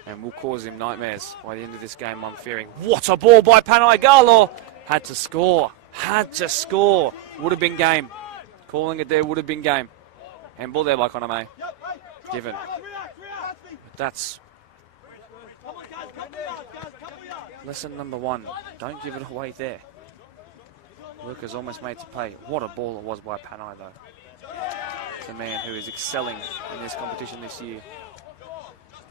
and will cause him nightmares by the end of this game, I'm fearing. What a ball by Panay! Garlo had to score. Had to score. Would have been game. Calling it there would have been game. And ball there by Connor May. Given. But that's lesson number 1. Don't give it away there. Workers almost made to pay. What a ball it was by Panay, though. It's a man who is excelling in this competition this year.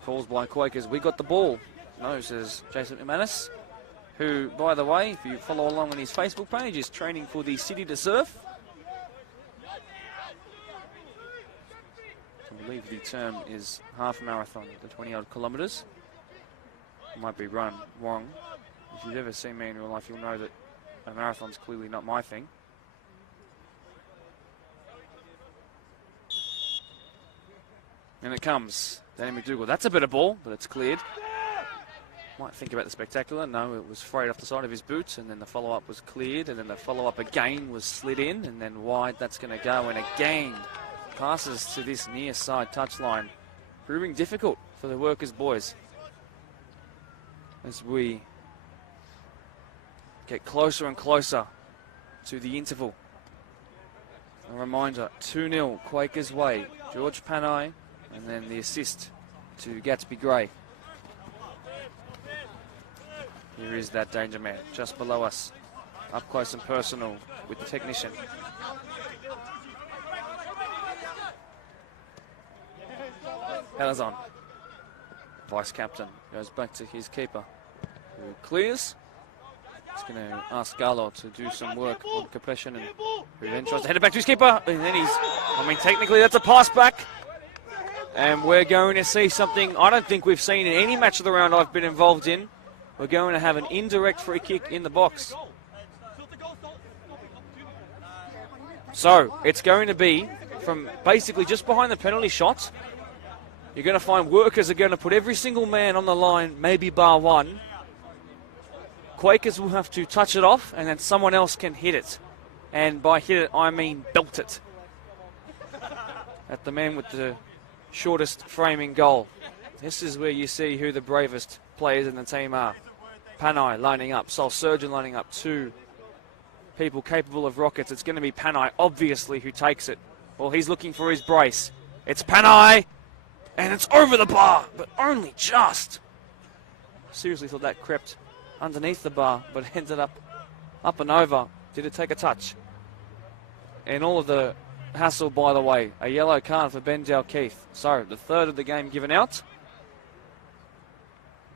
Calls by Quakers. We got the ball. No, says Jason McManus, who, by the way, if you follow along on his Facebook page, is training for the City to Surf. I believe the term is half marathon, the 20-odd kilometres. Might be run wrong. If you've ever seen me in real life, you'll know that a marathon's clearly not my thing. And it comes. Danny McDougall. That's a bit of ball, but it's cleared. Might think about the spectacular. No, it was frayed off the side of his boots, and then the follow-up was cleared, and then the follow-up again was slid in, and then wide. That's going to go, and again passes to this near side touchline, proving difficult for the Workers boys as we get closer and closer to the interval. A reminder, 2-0 Quakers way. George Panay, and then the assist to Gatsby Gray. Here is that danger man, just below us. Up close and personal with the technician. Headers on. Vice captain goes back to his keeper, who clears. He's going to ask Garlo to do some work on compression, and who then tries to head it back to his keeper. And then technically that's a pass back. And we're going to see something I don't think we've seen in any match of the round I've been involved in. We're going to have an indirect free kick in the box. So it's going to be from basically just behind the penalty shot. You're going to find Workers are going to put every single man on the line, maybe bar one. Quakers will have to touch it off, and then someone else can hit it. And by hit it, I mean belt it. At the man with the shortest framing goal. This is where you see who the bravest players in the team are. Panay lining up, Sol Surgeon lining up, two people capable of rockets. It's going to be Panay, obviously, who takes it. Well, he's looking for his brace. It's Panay! And it's over the bar, but only just. Seriously thought that crept underneath the bar, but ended up and over. Did it take a touch? And all of the hassle, by the way, a yellow card for Ben Dalkeith. So, the third of the game given out.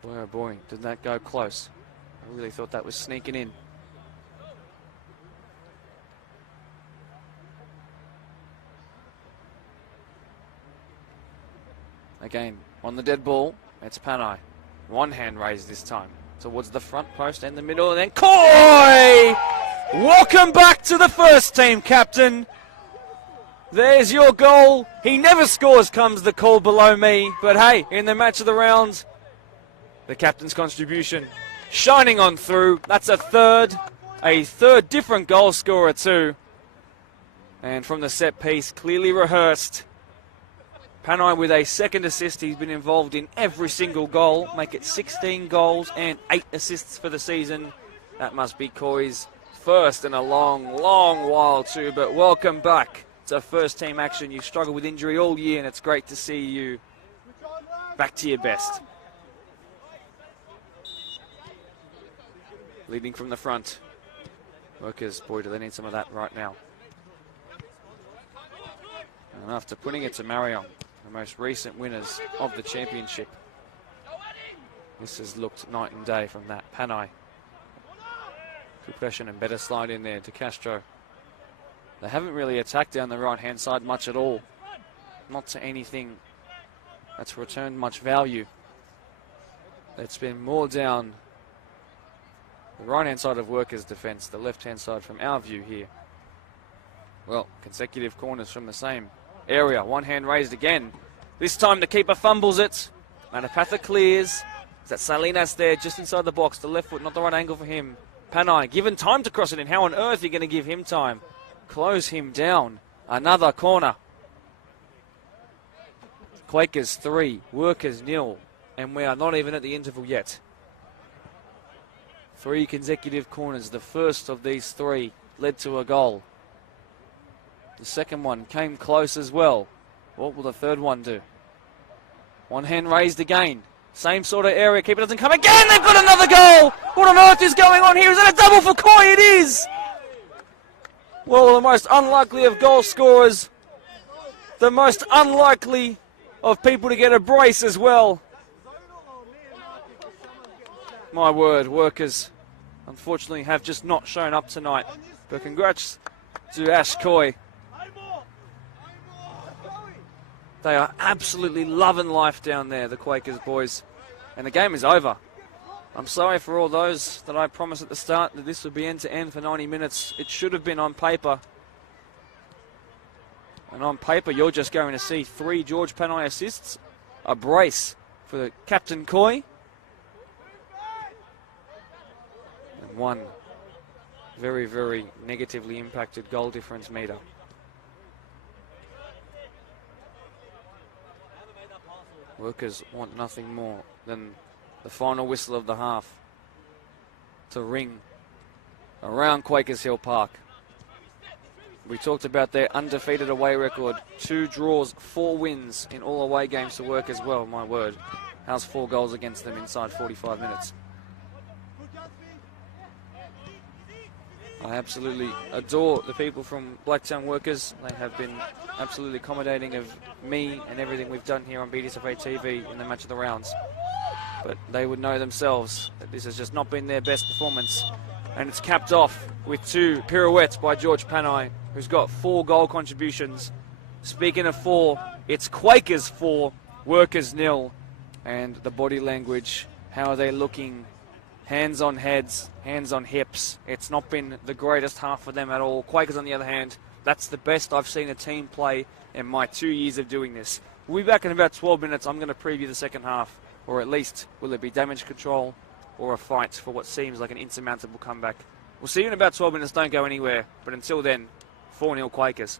Boy, oh boy, did that go close. I really thought that was sneaking in. Again, on the dead ball, it's Panay. One hand raised this time towards the front post and the middle, and then Coy! Welcome back to the first team, Captain. There's your goal. He never scores, comes the call below me. But hey, in the match of the round, the captain's contribution shining on through. That's a third different goal scorer too. And from the set piece, clearly rehearsed. Panay with a second assist. He's been involved in every single goal. Make it 16 goals and 8 assists for the season. That must be Coy's first in a long, long while too. But welcome back to first team action. You've struggled with injury all year, and it's great to see you back to your best. Leading from the front. Workers, boy, do they need some of that right now. And after putting it to Marion, the most recent winners of the championship, this has looked night and day from that. Panay. Good pressure and better slide in there to Castro. They haven't really attacked down the right-hand side much at all. Not to anything that's returned much value. It's been more down the right-hand side of Workers' defence, the left-hand side from our view here. Well, consecutive corners from the same area. One hand raised again. This time the keeper fumbles it. Manapatha clears. Is that Salinas there just inside the box? The left foot, not the right angle for him. Panay given time to cross it in. How on earth are you going to give him time? Close him down. Another corner. Quakers 3, Workers 0. And we are not even at the interval yet. 3 consecutive corners. The first of these 3 led to a goal. The second one came close as well. What will the third one do? One hand raised again. Same sort of area. Keeper doesn't come again. They've got another goal. What on earth is going on here? Is that a double for Coy? It is. Well, the most unlikely of goal scorers. The most unlikely of people to get a brace as well. My word, Workers unfortunately have just not shown up tonight. But congrats to Ash Coy. They are absolutely loving life down there, the Quakers boys. And the game is over. I'm sorry for all those that I promised at the start that this would be end to end for 90 minutes. It should have been on paper. And on paper, you're just going to see 3 George Panay assists, a brace for the Captain Coy, and 1 very, very negatively impacted goal difference meter. Workers want nothing more than the final whistle of the half to ring around Quakers Hill Park. We talked about their undefeated away record. 2 draws, 4 wins in all away games to work as well, my word. How's 4 goals against them inside 45 minutes? I absolutely adore the people from Blacktown Workers. They have been absolutely accommodating of me and everything we've done here on BDSFA TV in the match of the rounds. But they would know themselves that this has just not been their best performance. And it's capped off with 2 pirouettes by George Panay, who's got 4 goal contributions. Speaking of 4, it's Quakers 4, Workers 0. And the body language, how are they looking? Hands on heads, hands on hips. It's not been the greatest half for them at all. Quakers, on the other hand, that's the best I've seen a team play in my 2 years of doing this. We'll be back in about 12 minutes. I'm going to preview the second half, or at least will it be damage control or a fight for what seems like an insurmountable comeback. We'll see you in about 12 minutes. Don't go anywhere. But until then, 4-0 Quakers.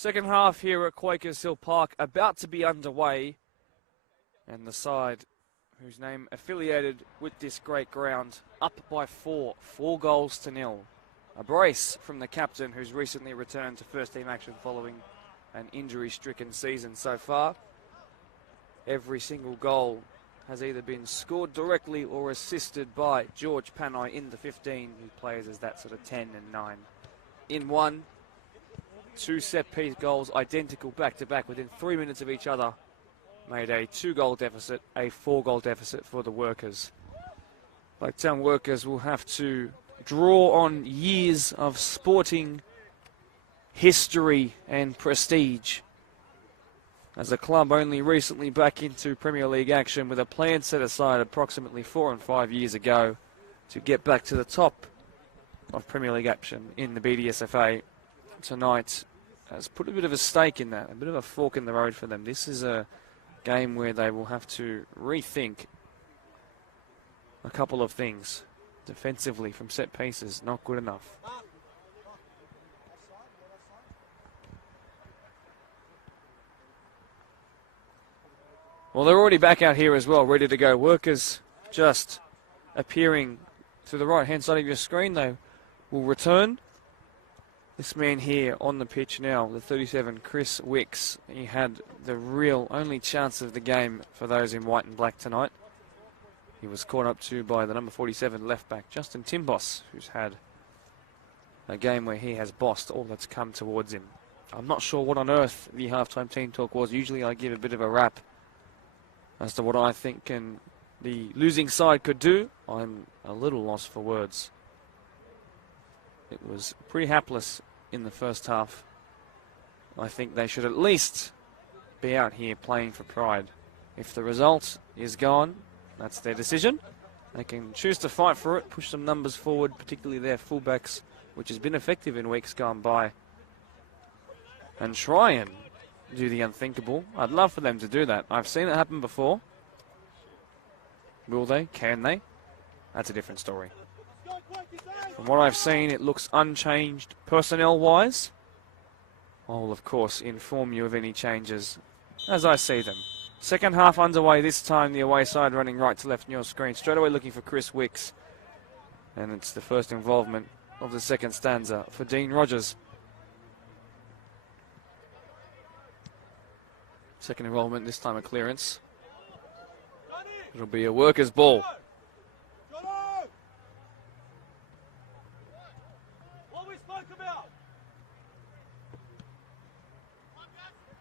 Second half here at Quakers Hill Park about to be underway. And the side whose name affiliated with this great ground up by 4 goals to nil. A brace from the captain who's recently returned to first team action following an injury-stricken season so far. Every single goal has either been scored directly or assisted by George Panay in the 15, who plays as that sort of 10 and 9 in one. 2 set-piece goals, identical back-to-back within 3 minutes of each other, made a 2-goal deficit, a 4-goal deficit for the Workers. Blacktown Workers will have to draw on years of sporting history and prestige, as a club only recently back into Premier League action with a plan set aside approximately 4 and 5 years ago to get back to the top of Premier League action in the BDSFA. Tonight has put a bit of a stake in that, a bit of a fork in the road for them. This is a game where they will have to rethink a couple of things. Defensively from set pieces, not good enough. Well, they're already back out here as well, ready to go. Workers just appearing to the right-hand side of your screen. They will return. This man here on the pitch now, the 37, Chris Wicks. He had the real only chance of the game for those in white and black tonight. He was caught up to by the number 47 left-back, Justin Timbos, who's had a game where he has bossed all that's come towards him. I'm not sure what on earth the halftime team talk was. Usually I give a bit of a rap as to what I think the losing side could do. I'm a little lost for words. It was pretty hapless in the first half. I think they should at least be out here playing for pride. If the result is gone, that's their decision. They can choose to fight for it, push some numbers forward, particularly their fullbacks, which has been effective in weeks gone by, and try and do the unthinkable. I'd love for them to do that. I've seen it happen before. Will they? Can they? That's a different story. From what I've seen, it looks unchanged personnel-wise. I will, of course, inform you of any changes as I see them. Second half underway this time, the away side running right to left on your screen. Straight away looking for Chris Wicks. And it's the first involvement of the second stanza for Dean Rogers. Second involvement, this time a clearance. It'll be a Workers' ball.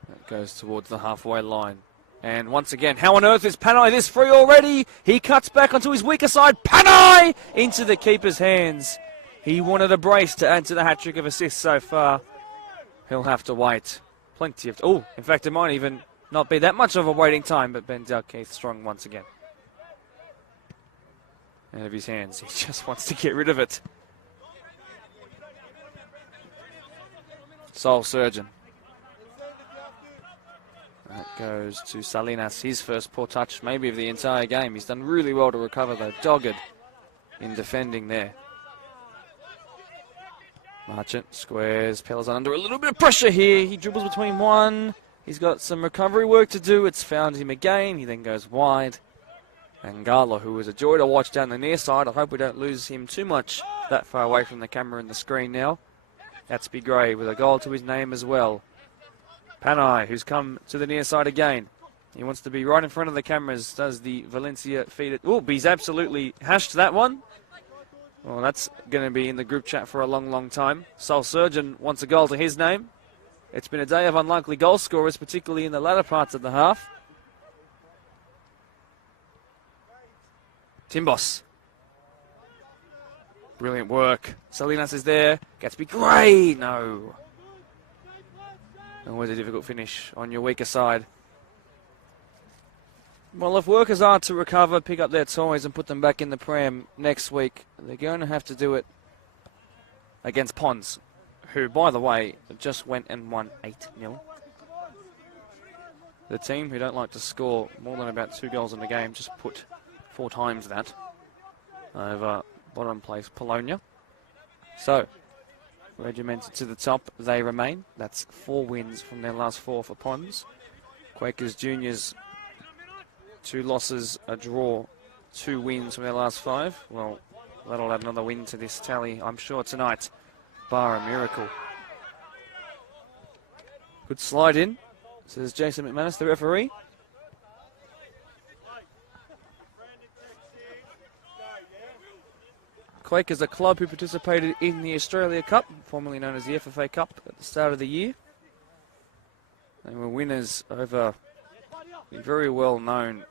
That goes towards the halfway line. And once again, how on earth is Panay this free already? He cuts back onto his weaker side. Panay into the keeper's hands. He wanted a brace to add to the hat-trick of assists so far. He'll have to wait. Plenty of... Oh, in fact, it might even not be that much of a waiting time, but Ben Dalkeith strong once again. Out of his hands. He just wants to get rid of it. Soul Surgeon. That goes to Salinas, his first poor touch maybe of the entire game. He's done really well to recover though, dogged in defending there. Marchant squares, Pelazan under a little bit of pressure here. He dribbles between one. He's got some recovery work to do. It's found him again. He then goes wide. And Gala, who is a joy to watch down the near side. I hope we don't lose him too much that far away from the camera and the screen now. Atsby Gray with a goal to his name as well. Panay, who's come to the near side again. He wants to be right in front of the cameras. Does the Valencia feed it? Oh, he's absolutely hashed that one. Well, that's going to be in the group chat for a long, long time. Soul Surgeon wants a goal to his name. It's been a day of unlikely goal scorers, particularly in the latter parts of the half. Timbos. Brilliant work. Salinas is there. Gatsby Gray. No. Always a difficult finish on your weaker side. Well, if Workers are to recover, pick up their toys and put them back in the pram next week, they're going to have to do it against Ponds, who, by the way, just went and won 8-0. The team who don't like to score more than about 2 goals in a game just put 4 times that over bottom place Polonia. So, Regimented to the top, they remain. That's 4 wins from their last 4 for Ponds. Quakers Juniors, 2 losses, a draw, 2 wins from their last 5. Well, that'll add another win to this tally, I'm sure, tonight, bar a miracle. Good slide in, says Jason McManus, the referee. Quakers, a club who participated in the Australia Cup, formerly known as the FFA Cup, at the start of the year. They were winners over the very well-known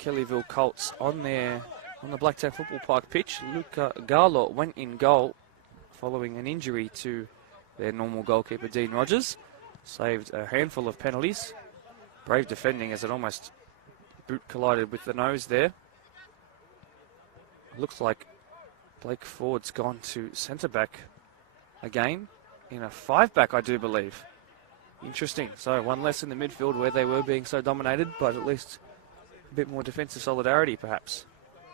Kellyville Colts on the Blacktown Football Park pitch. Luca Garlot went in goal following an injury to their normal goalkeeper, Dean Rogers. Saved a handful of penalties. Brave defending as it almost boot collided with the nose there. Looks like Blake Ford's gone to centre-back again in a 5-back, I do believe. Interesting. So 1 less in the midfield where they were being so dominated, but at least a bit more defensive solidarity, perhaps.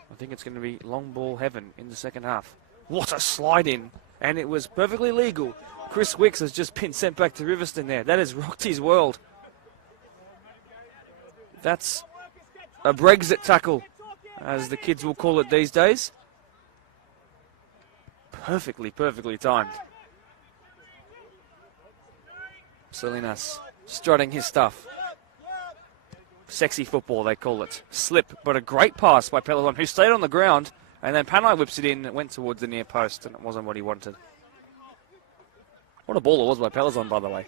I think it's going to be long ball heaven in the second half. What a slide in, and it was perfectly legal. Chris Wicks has just been sent back to Riverston there. That has rocked his world. That's a Brexit tackle, as the kids will call it these days. Perfectly timed. Salinas strutting his stuff. Sexy football, they call it. Slip, but a great pass by Pelazon, who stayed on the ground, and then Panay whips it in. It went towards the near post, and it wasn't what he wanted. What a ball it was by Pelazon, by the way.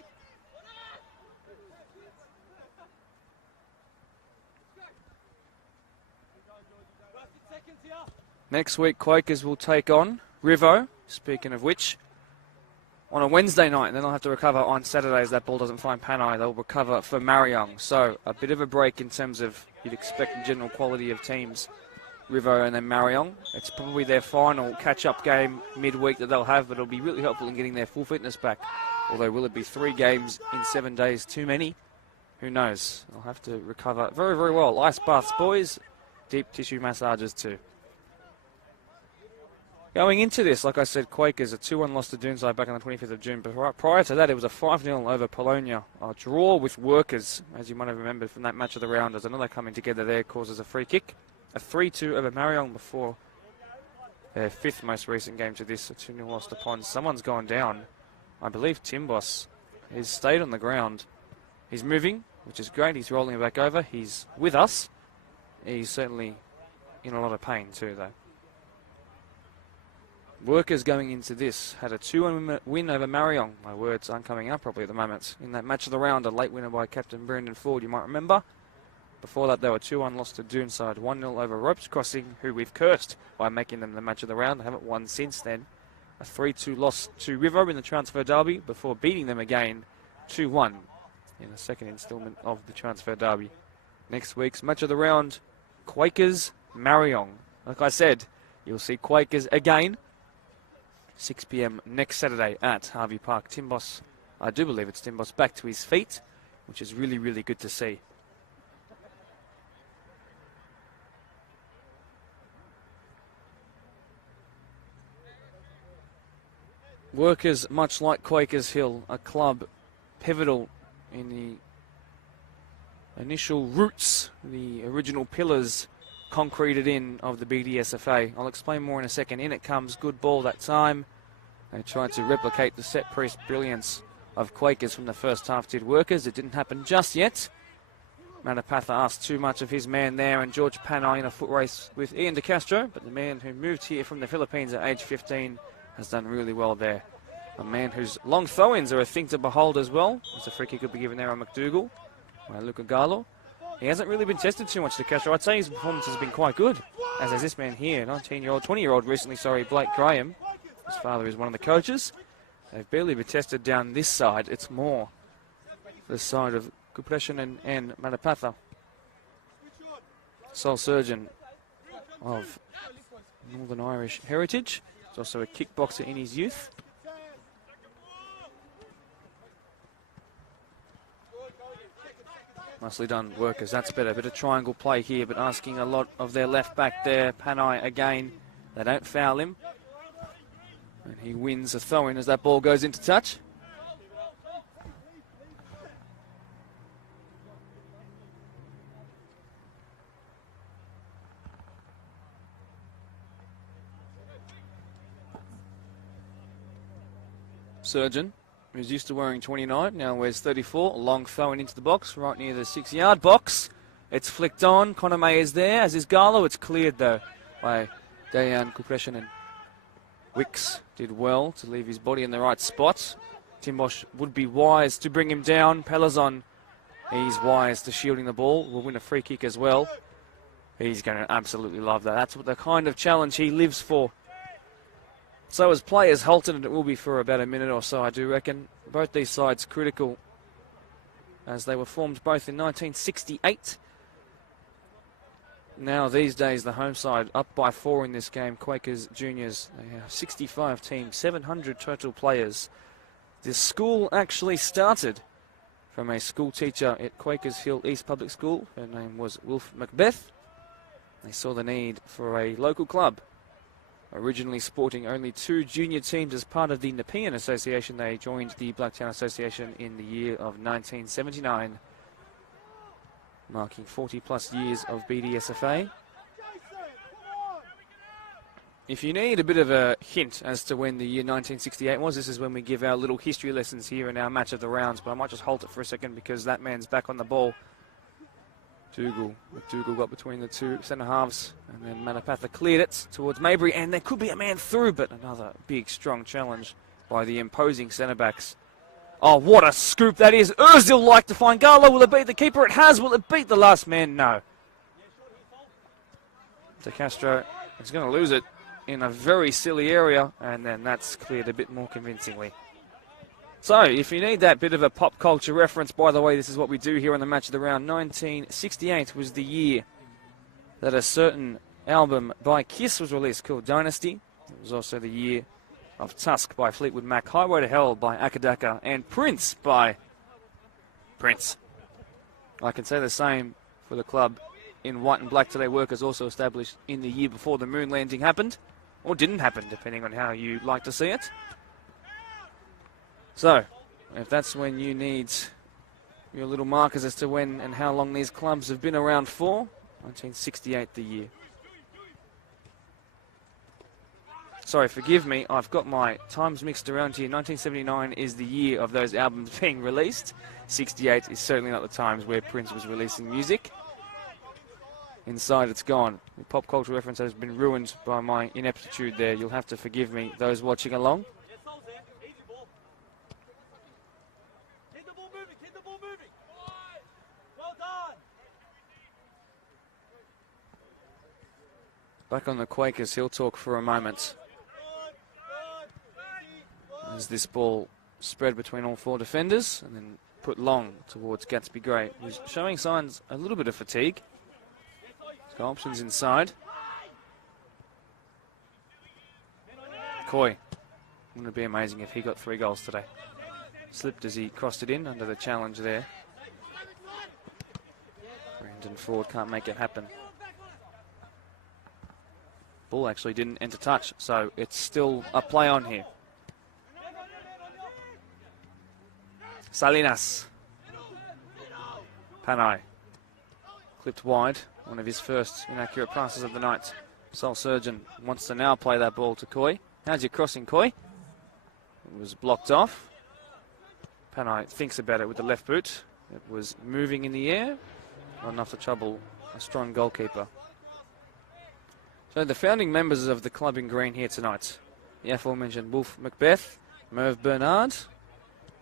Next week, Quakers will take on Rivo, speaking of which, on a Wednesday night, and then they'll have to recover on Saturday as that ball doesn't find Panay. They'll recover for Mariong. So a bit of a break in terms of, you'd expect, the general quality of teams, Rivo and then Mariong. It's probably their final catch-up game midweek that they'll have, but it'll be really helpful in getting their full fitness back. Although, will it be 3 games in 7 days too many? Who knows? They'll have to recover very well. Ice baths, boys. Deep tissue massages too. Going into this, like I said, Quakers, a 2-1 loss to Doonside back on the 25th of June. But prior to that, it was a 5-0 over Polonia. A draw with Workers, as you might have remembered from that match of the round. As another coming together there causes a free kick. A 3-2 over Mariong before their 5th most recent game to this, a 2-0 loss to Ponds. Someone's gone down. I believe Timbos has stayed on the ground. He's moving, which is great. He's rolling it back over. He's with us. He's certainly in a lot of pain too, though. Workers going into this had a 2-1 win over Mariong. My words aren't coming out properly at the moment. In that match of the round, a late winner by Captain Brendan Ford, you might remember. Before that, they were 2-1 loss to Doonside, 1-0 over Ropes Crossing, who we've cursed by making them the match of the round. They haven't won since then. A 3-2 loss to River in the transfer derby before beating them again 2-1 in the second instalment of the transfer derby. Next week's match of the round, Quakers Mariong. Like I said, you'll see Quakers again. 6 p.m. next Saturday at Harvey Park. Timbos, I do believe it's Timbos, back to his feet, which is really good to see. Workers, much like Quakers Hill, a club pivotal in the initial roots, the original pillars concreted in of the BDSFA. I'll explain more in a second. In it comes, good ball that time. They tried to replicate the set-piece brilliance of Quakers from the first half, did Workers. It didn't happen just yet. Manapatha asked too much of his man there, and George Panay in a foot race with Ian De Castro, but the man who moved here from the Philippines at age 15 has done really well there. A man whose long throw-ins are a thing to behold as well. There's a free kick could be given there on McDougall by Luca Gallo. He hasn't really been tested too much, De Castro. I'd say his performance has been quite good, as is this man here, 20-year-old recently, Blake Graham. His father is one of the coaches. They've barely been tested down this side. It's more the side of Kupreshan and Manapatha. Sole surgeon of Northern Irish heritage. He's also a kickboxer in his youth. Nicely done, Workers. That's better. Bit of triangle play here, but asking a lot of their left back there. Panay again. They don't foul him. And he wins a throw-in as that ball goes into touch. Surgeon, who's used to wearing 29, now wears 34. Long throw-in into the box, right near the 6-yard box. It's flicked on. Connor May is there, as is Garlow. It's cleared, though, by Dayan Kupreshin. Wicks did well to leave his body in the right spot. Timbosh would be wise to bring him down. Pelazon, he's wise to shielding the ball. Will win a free kick as well. He's going to absolutely love that. That's what the kind of challenge he lives for. So as players halted, and it will be for about a minute or so, I do reckon. Both these sides critical, as they were formed both in 1968. Now these days the home side up by 4 in this game. Quakers Juniors, they have 65 teams, 700 total players. This school actually started from a school teacher at Quakers Hill East Public School. Her name was Wilf Macbeth. They saw the need for a local club. Originally sporting only 2 junior teams as part of the Nepean Association, they joined the Blacktown Association in the year of 1979, marking 40-plus years of BDSFA. If you need a bit of a hint as to when the year 1968 was, this is when we give our little history lessons here in our match of the rounds, but I might just halt it for a second because that man's back on the ball. Dougal got between the two centre halves, and then Manapatha cleared it towards Mabry, and there could be a man through, but another big, strong challenge by the imposing centre backs. Oh, what a scoop that is. Ozil like to find Garlow. Will it beat the keeper? It has. Will it beat the last man? No. De Castro is going to lose it in a very silly area, and then that's cleared a bit more convincingly. So, if you need that bit of a pop culture reference, by the way, this is what we do here on the Match of the Round. 1968 was the year that a certain album by Kiss was released called Dynasty. It was also the year of Tusk by Fleetwood Mac, Highway to Hell by Akadaka, and Prince by Prince. I can say the same for the club in white and black today. Workers also established in the year before the moon landing happened, or didn't happen, depending on how you like to see it. So, if that's when you need your little markers as to when and how long these clubs have been around for, 1968 the year. Sorry, forgive me, I've got my times mixed around here. 1979 is the year of those albums being released. 68 is certainly not the times where Prince was releasing music. Inside it's gone. The pop culture reference has been ruined by my ineptitude there. You'll have to forgive me, those watching along. Back on the Quakers, he'll talk for a moment. As this ball spread between all 4 defenders and then put long towards Gatsby Gray, who's showing signs a little bit of fatigue. He's got options inside. Coy. Wouldn't it be amazing if he got 3 goals today? Slipped as he crossed it in under the challenge there. Brandon Ford can't make it happen. Ball actually didn't enter touch, so it's still a play on here. Salinas. Panay. Clipped wide. One of his first inaccurate passes of the night. Sol Surgeon wants to now play that ball to Coy. How's your crossing, Coy? It was blocked off. Panay thinks about it with the left boot. It was moving in the air. Not enough to trouble a strong goalkeeper. So the founding members of the club in green here tonight. The aforementioned Wolf Macbeth, Merv Bernard,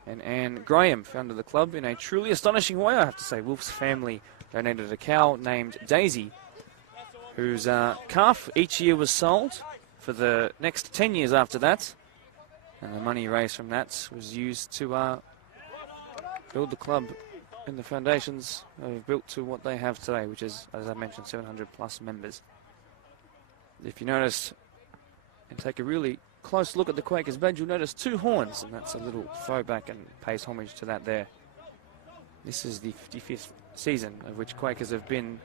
and Anne Graham founded the club in a truly astonishing way, I have to say. Wolf's family donated a cow named Daisy, whose calf each year was sold for the next 10 years after that. And the money raised from that was used to build the club and the foundations have built to what they have today, which is, as I mentioned, 700 plus members. If you notice and take a really close look at the Quakers badge, you'll notice 2 horns, and that's a little throwback and pays homage to that there. This is the 55th season of which Quakers have been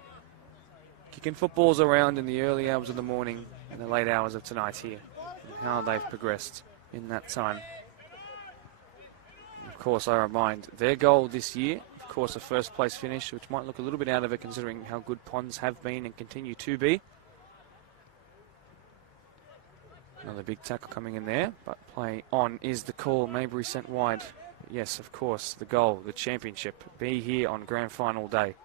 kicking footballs around in the early hours of the morning and the late hours of tonight here. And how they've progressed in that time. Of course, I remind their goal this year, of course, a first place finish, which might look a little bit out of it considering how good Ponds have been and continue to be. Another big tackle coming in there, but play on is the call. Maybury sent wide. Yes, of course, the goal, the championship, be here on grand final day.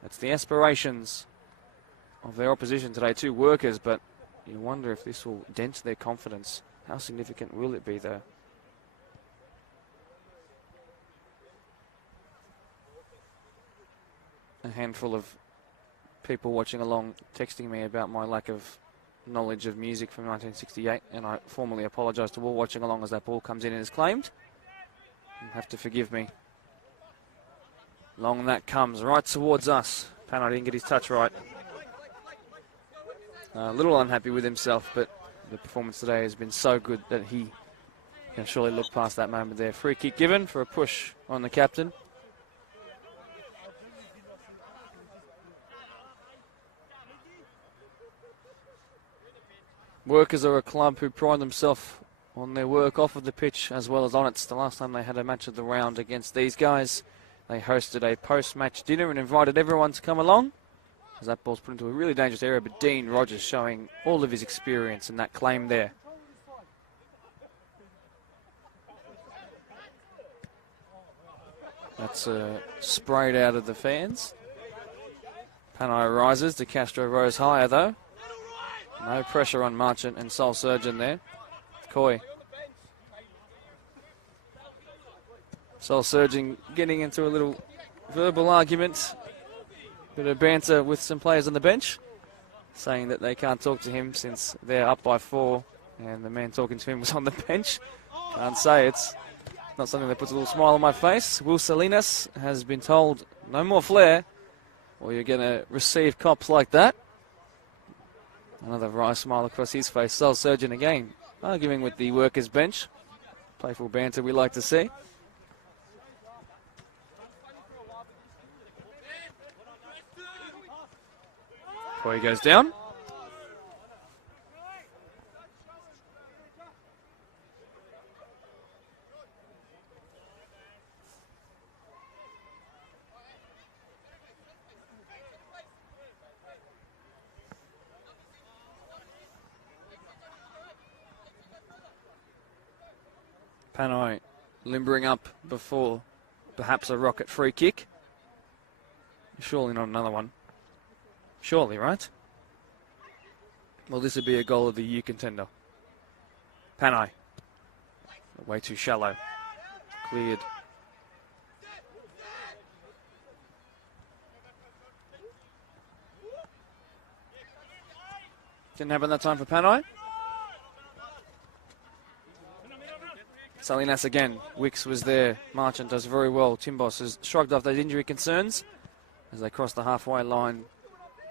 That's the aspirations of their opposition today, too, Workers, but you wonder if this will dent their confidence. How significant will it be, though? A handful of people watching along texting me about my lack of knowledge of music from 1968, and I formally apologise to all watching along as that ball comes in and is claimed. You have to forgive me. Long that comes, right towards us. Pano didn't get his touch right. A little unhappy with himself, but the performance today has been so good that he can surely look past that moment there. Free kick given for a push on the captain. Workers are a club who pride themselves on their work off of the pitch as well as on it. The last time they had a match of the round against these guys, they hosted a post-match dinner and invited everyone to come along. As that ball's put into a really dangerous area, but Dean Rogers showing all of his experience in that claim there. That's sprayed out of the fans. Panay rises, De Castro rose higher though. No pressure on Marchant and Soul Surgeon there. Coy. Soul Surgeon getting into a little verbal argument. Bit of banter with some players on the bench, saying that they can't talk to him since they're up by 4 and the man talking to him was on the bench. Can't say it's not something that puts a little smile on my face. Will Salinas has been told no more flair or you're going to receive cops like that. Another wry smile across his face. Soul Surgeon again, arguing with the Workers bench. Playful banter we like to see. Before he goes down. Panay limbering up before perhaps a rocket free kick. Surely not another one. Surely, right? Well, this would be a goal of the year contender. Panay. Way too shallow. Cleared. Didn't happen that time for Panay. Salinas again. Wicks was there. Marchant does very well. Timbos has shrugged off those injury concerns as they cross the halfway line.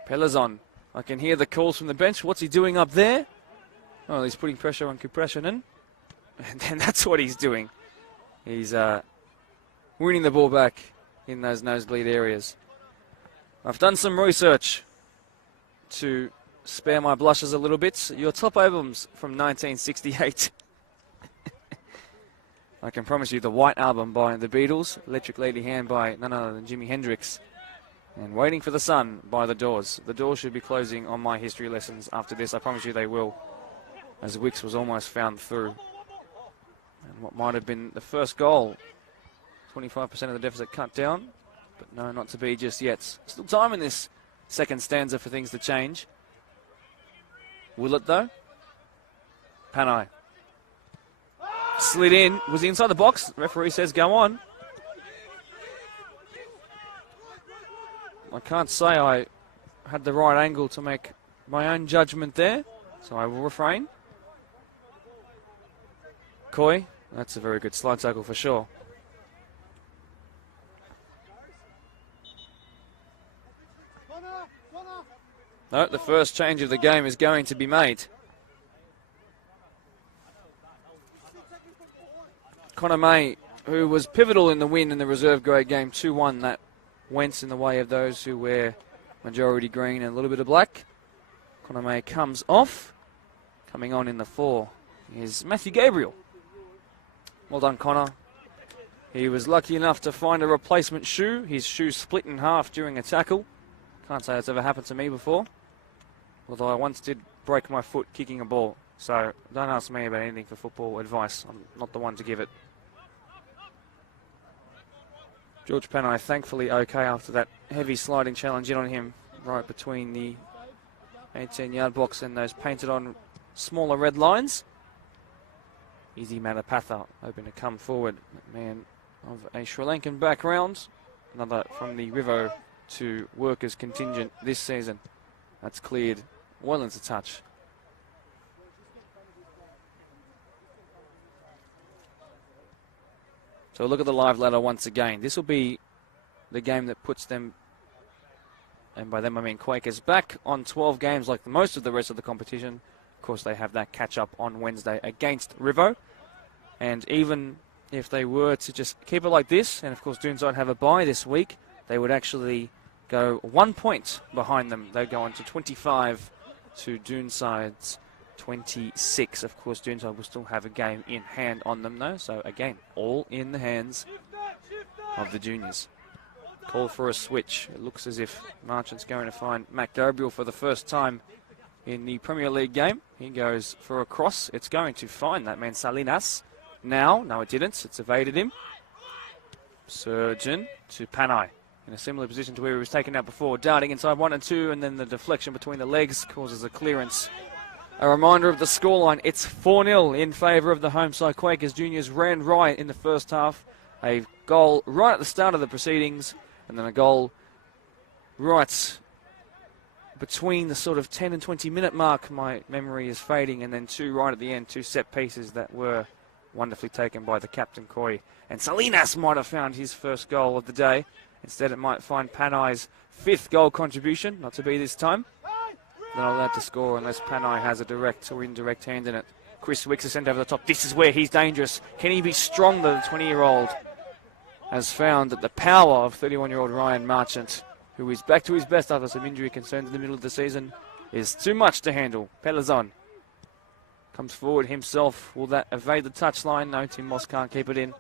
Pelazon. I can hear the calls from the bench. What's he doing up there? Oh, he's putting pressure on Kupreshinen. And then that's what he's doing. He's winning the ball back in those nosebleed areas. I've done some research to spare my blushes a little bit. Your top albums from 1968. I can promise you the White Album by the Beatles, Electric Lady Hand by none other than Jimi Hendrix, and Waiting for the Sun by The Doors. The Doors should be closing on my history lessons after this. I promise you they will, as Wicks was almost found through. And what might have been the first goal, 25% of the deficit cut down, but no, not to be just yet. Still time in this second stanza for things to change. Will it though? Panay. Slid in, was he inside the box? The referee says go on. I can't say I had the right angle to make my own judgment there, so I will refrain. Coy, that's a very good slide tackle for sure. No, the first change of the game is going to be made. Connor May, who was pivotal in the win in the reserve grade game 2-1, that went in the way of those who wear majority green and a little bit of black. Connor May comes off. Coming on in the 4 is Matthew Gabriel. Well done, Connor. He was lucky enough to find a replacement shoe. His shoe split in half during a tackle. Can't say that's ever happened to me before. Although I once did break my foot kicking a ball. So don't ask me about anything for football advice. I'm not the one to give it. George Panay thankfully okay after that heavy sliding challenge in on him right between the 18-yard box and those painted on smaller red lines. Easy Matapatha hoping to come forward. Man of a Sri Lankan background. Another from the Rivo to Workers contingent this season. That's cleared well into touch. So look at the live ladder once again. This will be the game that puts them, and by them I mean Quakers, back on 12 games like most of the rest of the competition. Of course, they have that catch-up on Wednesday against Rivo. And even if they were to just keep it like this, and of course Doonside have a bye this week, they would actually go 1 point behind them. They'd go on to 25 to Doonside's 26. Of course, Doonside will still have a game in hand on them, though. So, again, all in the hands of the juniors. Call for a switch. It looks as if Marchant's going to find Matt Gabriel for the first time in the Premier League game. He goes for a cross. It's going to find that man Salinas. Now, no, it didn't. It's evaded him. Surgeon to Panay. In a similar position to where he was taken out before. Darting inside 1 and 2, and then the deflection between the legs causes a clearance. A reminder of the scoreline. It's 4-0 in favour of the home side. Quakers juniors ran riot in the first half. A goal right at the start of the proceedings, and then a goal right between the sort of 10 and 20 minute mark. My memory is fading, and then 2 right at the end, 2 set pieces that were wonderfully taken by the captain, Koi. And Salinas might have found his first goal of the day. Instead, it might find Panay's 5th goal contribution, not to be this time. They're not allowed to score unless Panay has a direct or indirect hand in it. Chris Wicks is sent over the top. This is where he's dangerous. Can he be stronger? The 20-year-old has found that the power of 31-year-old Ryan Marchant, who is back to his best after some injury concerns in the middle of the season, is too much to handle. Pelazon comes forward himself. Will that evade the touchline? No, Tim Moss can't keep it in.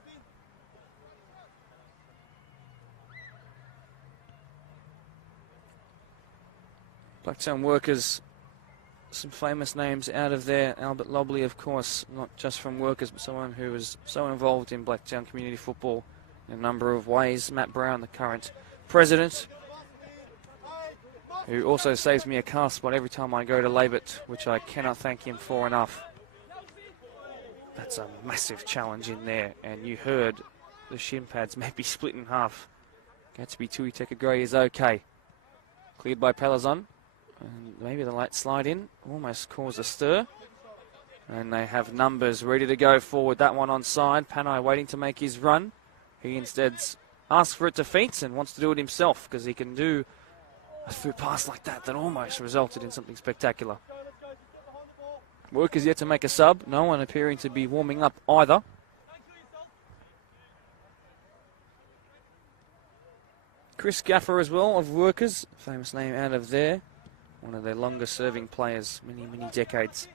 Blacktown Workers, some famous names out of there. Albert Lobley, of course, not just from Workers, but someone who was so involved in Blacktown community football in a number of ways. Matt Brown, the current president, who also saves me a car spot every time I go to Labit, which I cannot thank him for enough. That's a massive challenge in there, and you heard the shin pads maybe split in half. Gatsby Tuiteka Gray is okay. Cleared by Pelazon. And maybe the late slide in almost caused a stir. And they have numbers ready to go forward. That one onside. Panay waiting to make his run. He instead asks for it to feet and wants to do it himself because he can do a through pass like that almost resulted in something spectacular. Workers yet to make a sub. No one appearing to be warming up either. Chris Gaffer as well of Workers. Famous name out of there. One of their longest serving players, many decades.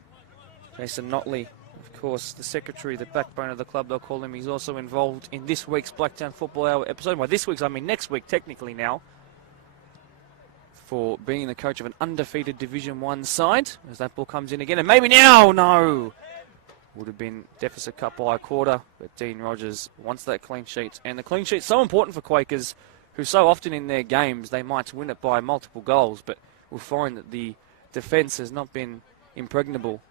Jason Notley, of course, the secretary, the backbone of the club, they'll call him. He's also involved in this week's Blacktown Football Hour episode. By this week's, I mean next week, technically now, for being the coach of an undefeated Division 1 side. As that ball comes in again, and maybe now, no! Would have been deficit cut by a quarter, but Dean Rogers wants that clean sheet. And the clean sheet's so important for Quakers, who so often in their games, they might win it by multiple goals, but we'll find that the defence has not been impregnable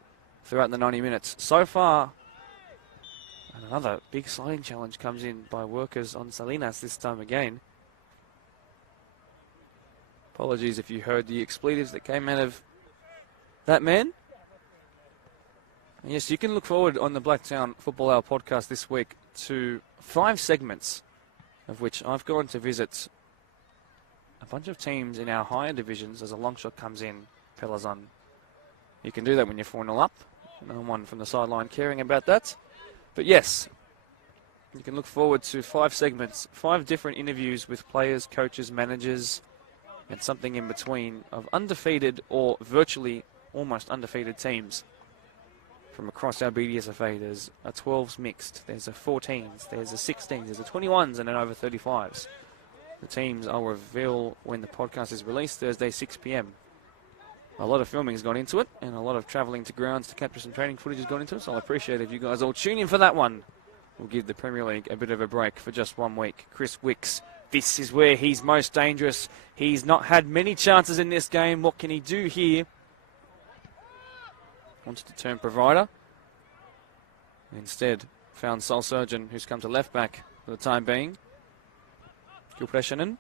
throughout the 90 minutes. So far, another big sliding challenge comes in by Workers on Salinas this time again. Apologies if you heard the expletives that came out of that man. And yes, you can look forward on the Blacktown Football Hour podcast this week to 5 segments, of which I've gone to visit a bunch of teams in our higher divisions as a long shot comes in. Pelazon. You can do that when you're 4-0 up. No one from the sideline caring about that. But yes, you can look forward to 5 segments, 5 different interviews with players, coaches, managers, and something in between of undefeated or virtually almost undefeated teams from across our BDSFA. There's a 12s mixed, there's a 14s, there's a 16s, there's a 21s and an over 35s. The teams I'll reveal when the podcast is released Thursday 6 p.m. A lot of filming has gone into it, and a lot of travelling to grounds to capture some training footage has gone into it, so I'll appreciate if you guys all tune in for that one. We'll give the Premier League a bit of a break for just 1 week. Chris Wicks, this is where he's most dangerous. He's not had many chances in this game. What can he do here? Wants to turn provider. Instead, found Soul Surgeon, who's come to left back for the time being. Kilpreshanen.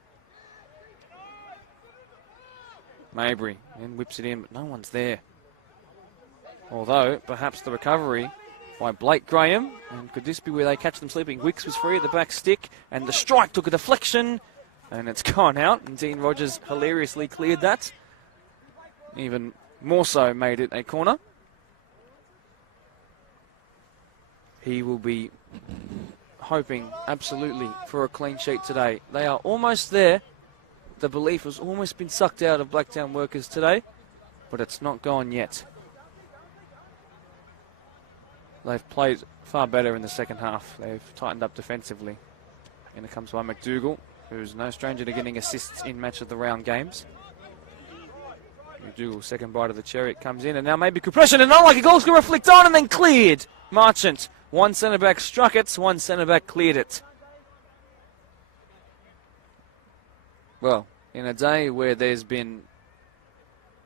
Mabry, and whips it in, but no one's there. Although, perhaps the recovery by Blake Graham, and could this be where they catch them sleeping? Wicks was free at the back stick, and the strike took a deflection, and it's gone out, and Dean Rogers hilariously cleared that. Even more so made it a corner. He will be hoping absolutely for a clean sheet today. They are almost there. The belief has almost been sucked out of Blacktown Workers today, but it's not gone yet. They've played far better in the second half. They've tightened up defensively. And it comes by McDougall, who's no stranger to getting assists in match of the round games. McDougall, second bite of the cherry, it comes in, and now maybe compression, and not like a goal scorer flicked on and then cleared. Marchant, one centre-back struck it, one centre-back cleared it. Well, in a day where there's been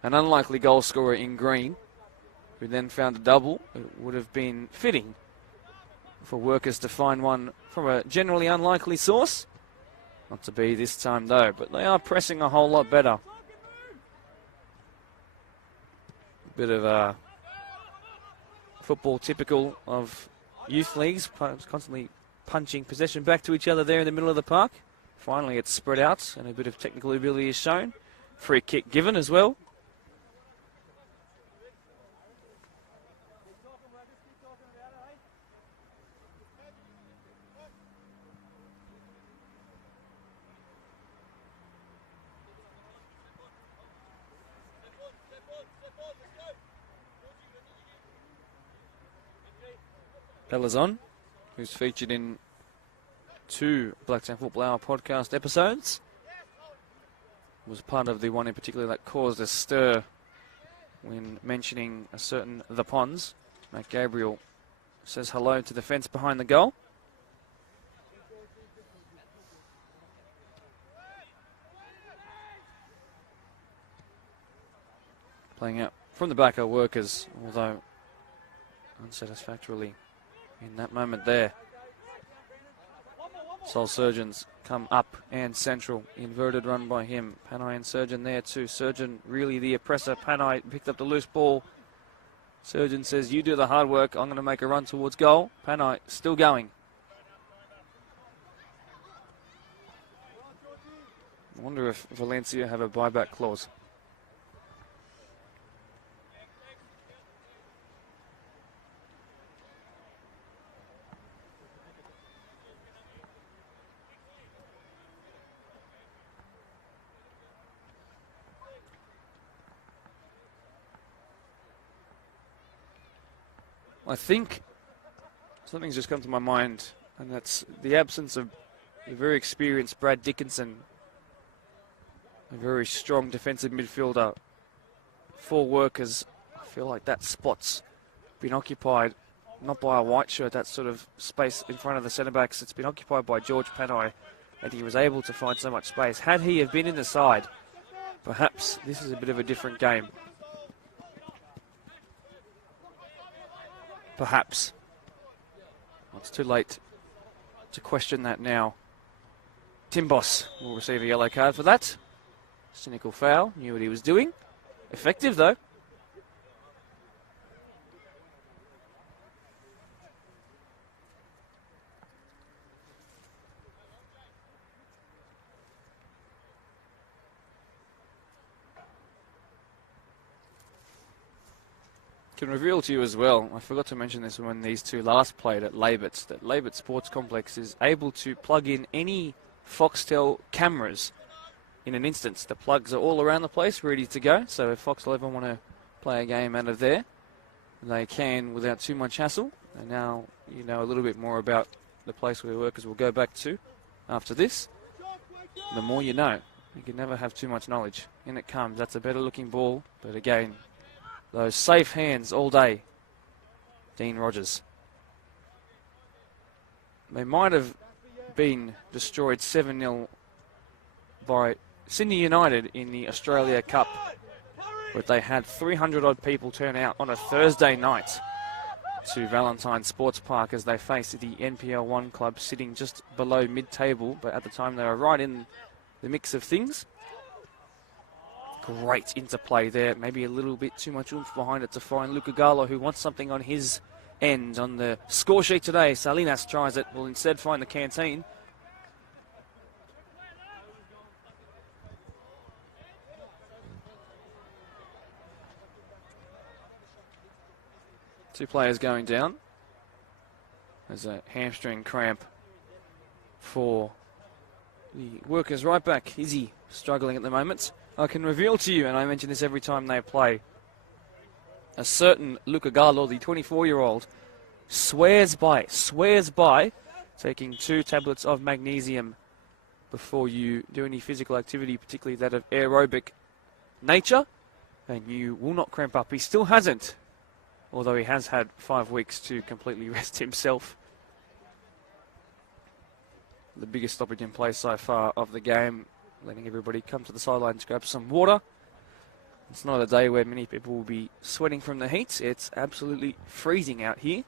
an unlikely goal scorer in green, who then found a double, it would have been fitting for Workers to find one from a generally unlikely source. Not to be this time though, but they are pressing a whole lot better. A bit of football typical of youth leagues, constantly punching possession back to each other there in the middle of the park. Finally it's spread out and a bit of technical ability is shown. Free kick given as well. Pelazon, who's featured in 2 Blacktown Football Hour podcast episodes, was part of the one in particular that caused a stir when mentioning a certain The Ponds. Matt Gabriel says hello to the fence behind the goal. Playing out from the back are Workers, although unsatisfactorily in that moment there. Soul Surgeons come up and central. Inverted run by him. Panay and Surgeon there too. Surgeon really the oppressor. Panay picked up the loose ball. Surgeon says, you do the hard work. I'm going to make a run towards goal. Panay still going. I wonder if Valencia have a buyback clause. I think something's just come to my mind, and that's the absence of the very experienced Brad Dickinson, a very strong defensive midfielder for Workers. I feel like that spot's been occupied not by a white shirt, that sort of space in front of the centre-backs. It's been occupied by George Panay, and he was able to find so much space. Had he have been in the side, perhaps this is a bit of a different game. Perhaps. Well, it's too late to question that now. Timbos will receive a yellow card for that. Cynical foul, knew what he was doing. Effective though. Can reveal to you as well, I forgot to mention this when these two last played at Labert's, that Labert Sports Complex is able to plug in any Foxtel cameras in an instance. The plugs are all around the place, ready to go, so if Foxtel ever want to play a game out of there, they can without too much hassle. And now you know a little bit more about the place where Workers will go back to after this. The more you know. You can never have too much knowledge. In it comes. That's a better looking ball. But again, those safe hands all day. Dean Rogers. They might have been destroyed 7-0 by Sydney United in the Australia Cup, but they had 300-odd people turn out on a Thursday night to Valentine Sports Park as they faced the NPL 1 club sitting just below mid-table, but at the time they were right in the mix of things. Great interplay there, maybe a little bit too much oomph behind it to find Luca Gallo, who wants something on his end. On the score sheet today, Salinas tries it, will instead find the canteen. Two players going down. There's a hamstring cramp for the Workers right back. Izzy struggling at the moment. I can reveal to you, and I mention this every time they play, a certain Luca Gallo, the 24-year-old, swears by taking 2 tablets of magnesium before you do any physical activity, particularly that of aerobic nature, and you will not cramp up. He still hasn't, although he has had 5 weeks to completely rest himself. The biggest stoppage in play so far of the game, letting everybody come to the sideline to grab some water. It's not a day where many people will be sweating from the heat. It's absolutely freezing out here.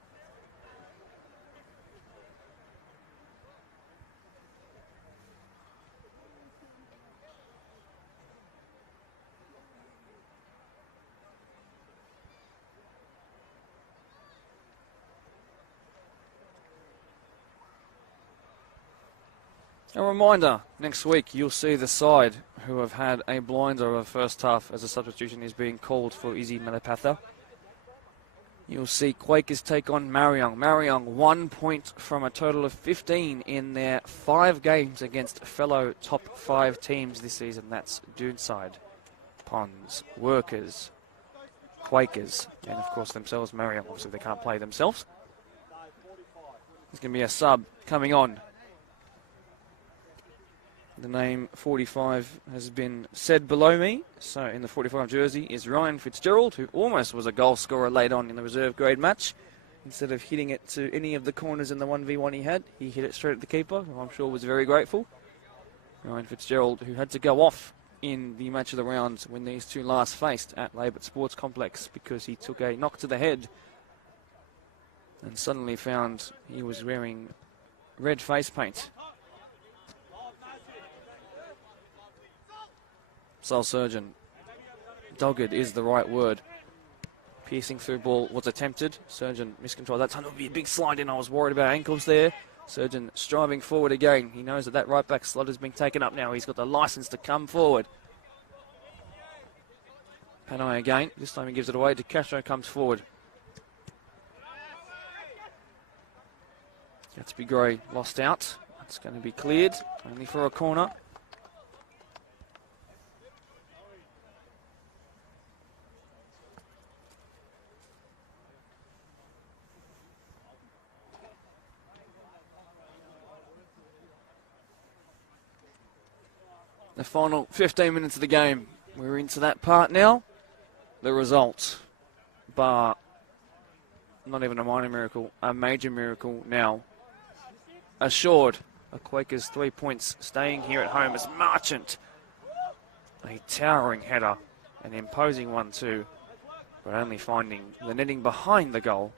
A reminder, next week you'll see the side who have had a blinder of first half as a substitution is being called for Izzy Malapatha. You'll see Quakers take on Marion. Marion 1 point from a total of 15 in their 5 games against fellow top 5 teams this season. That's Doonside, Ponds, Workers, Quakers, and of course themselves, Marion. Obviously they can't play themselves. There's going to be a sub coming on. The name 45 has been said below me. So in the 45 jersey is Ryan Fitzgerald, who almost was a goal scorer late on in the reserve grade match. Instead of hitting it to any of the corners in the 1v1 he hit it straight at the keeper, who I'm sure was very grateful. Ryan Fitzgerald, who had to go off in the match of the round when these two last faced at Labor Sports Complex because he took a knock to the head and suddenly found he was wearing red face paint. Soul Surgeon. Dogged is the right word. Piercing through ball was attempted. Surgeon miscontrolled. That time would be a big slide in. I was worried about ankles there. Surgeon striving forward again. He knows that right back slot has been taken up now. He's got the license to come forward. Panay again. This time he gives it away. De Castro comes forward. Gatsby Gray lost out. It's going to be cleared. Only for a corner. The final 15 minutes of the game. We're into that part now. The result, bar not even a minor miracle, a major miracle now. Assured, a Quakers 3 points staying here at home as Marchant. A towering header, an imposing one too, but only finding the netting behind the goal.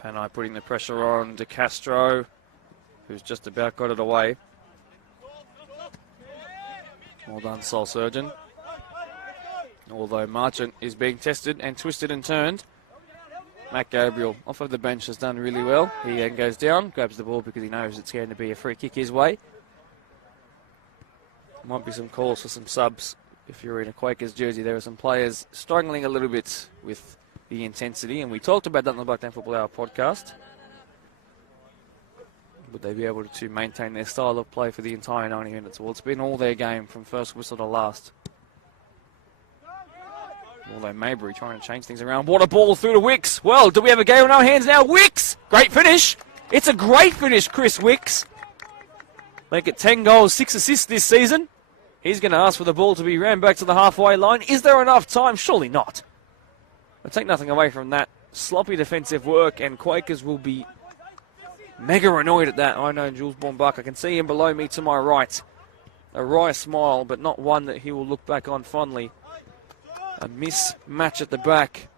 Panay putting the pressure on De Castro, who's just about got it away. Well done, Soul Surgeon. Although Marchant is being tested and twisted and turned. Matt Gabriel off of the bench has done really well. He then goes down, grabs the ball because he knows it's going to be a free kick his way. Might be some calls for some subs if you're in a Quakers jersey, there are some players struggling a little bit with the intensity, and we talked about that on the Blacktown Football Hour podcast. Would they be able to maintain their style of play for the entire 90 minutes? Well, it's been all their game from first whistle to last. Although Maybury trying to change things around. What a ball through to Wicks. Well, do we have a game on our hands now? Wicks! Great finish. It's a great finish, Chris Wicks. Make it 10 goals, 6 assists this season. He's going to ask for the ball to be ran back to the halfway line. Is there enough time? Surely not. But take nothing away from that sloppy defensive work, and Quakers will be mega annoyed at that. I know Jules Bourne-Buck. I can see him below me to my right. A wry smile, but not one that he will look back on fondly. A mismatch at the back.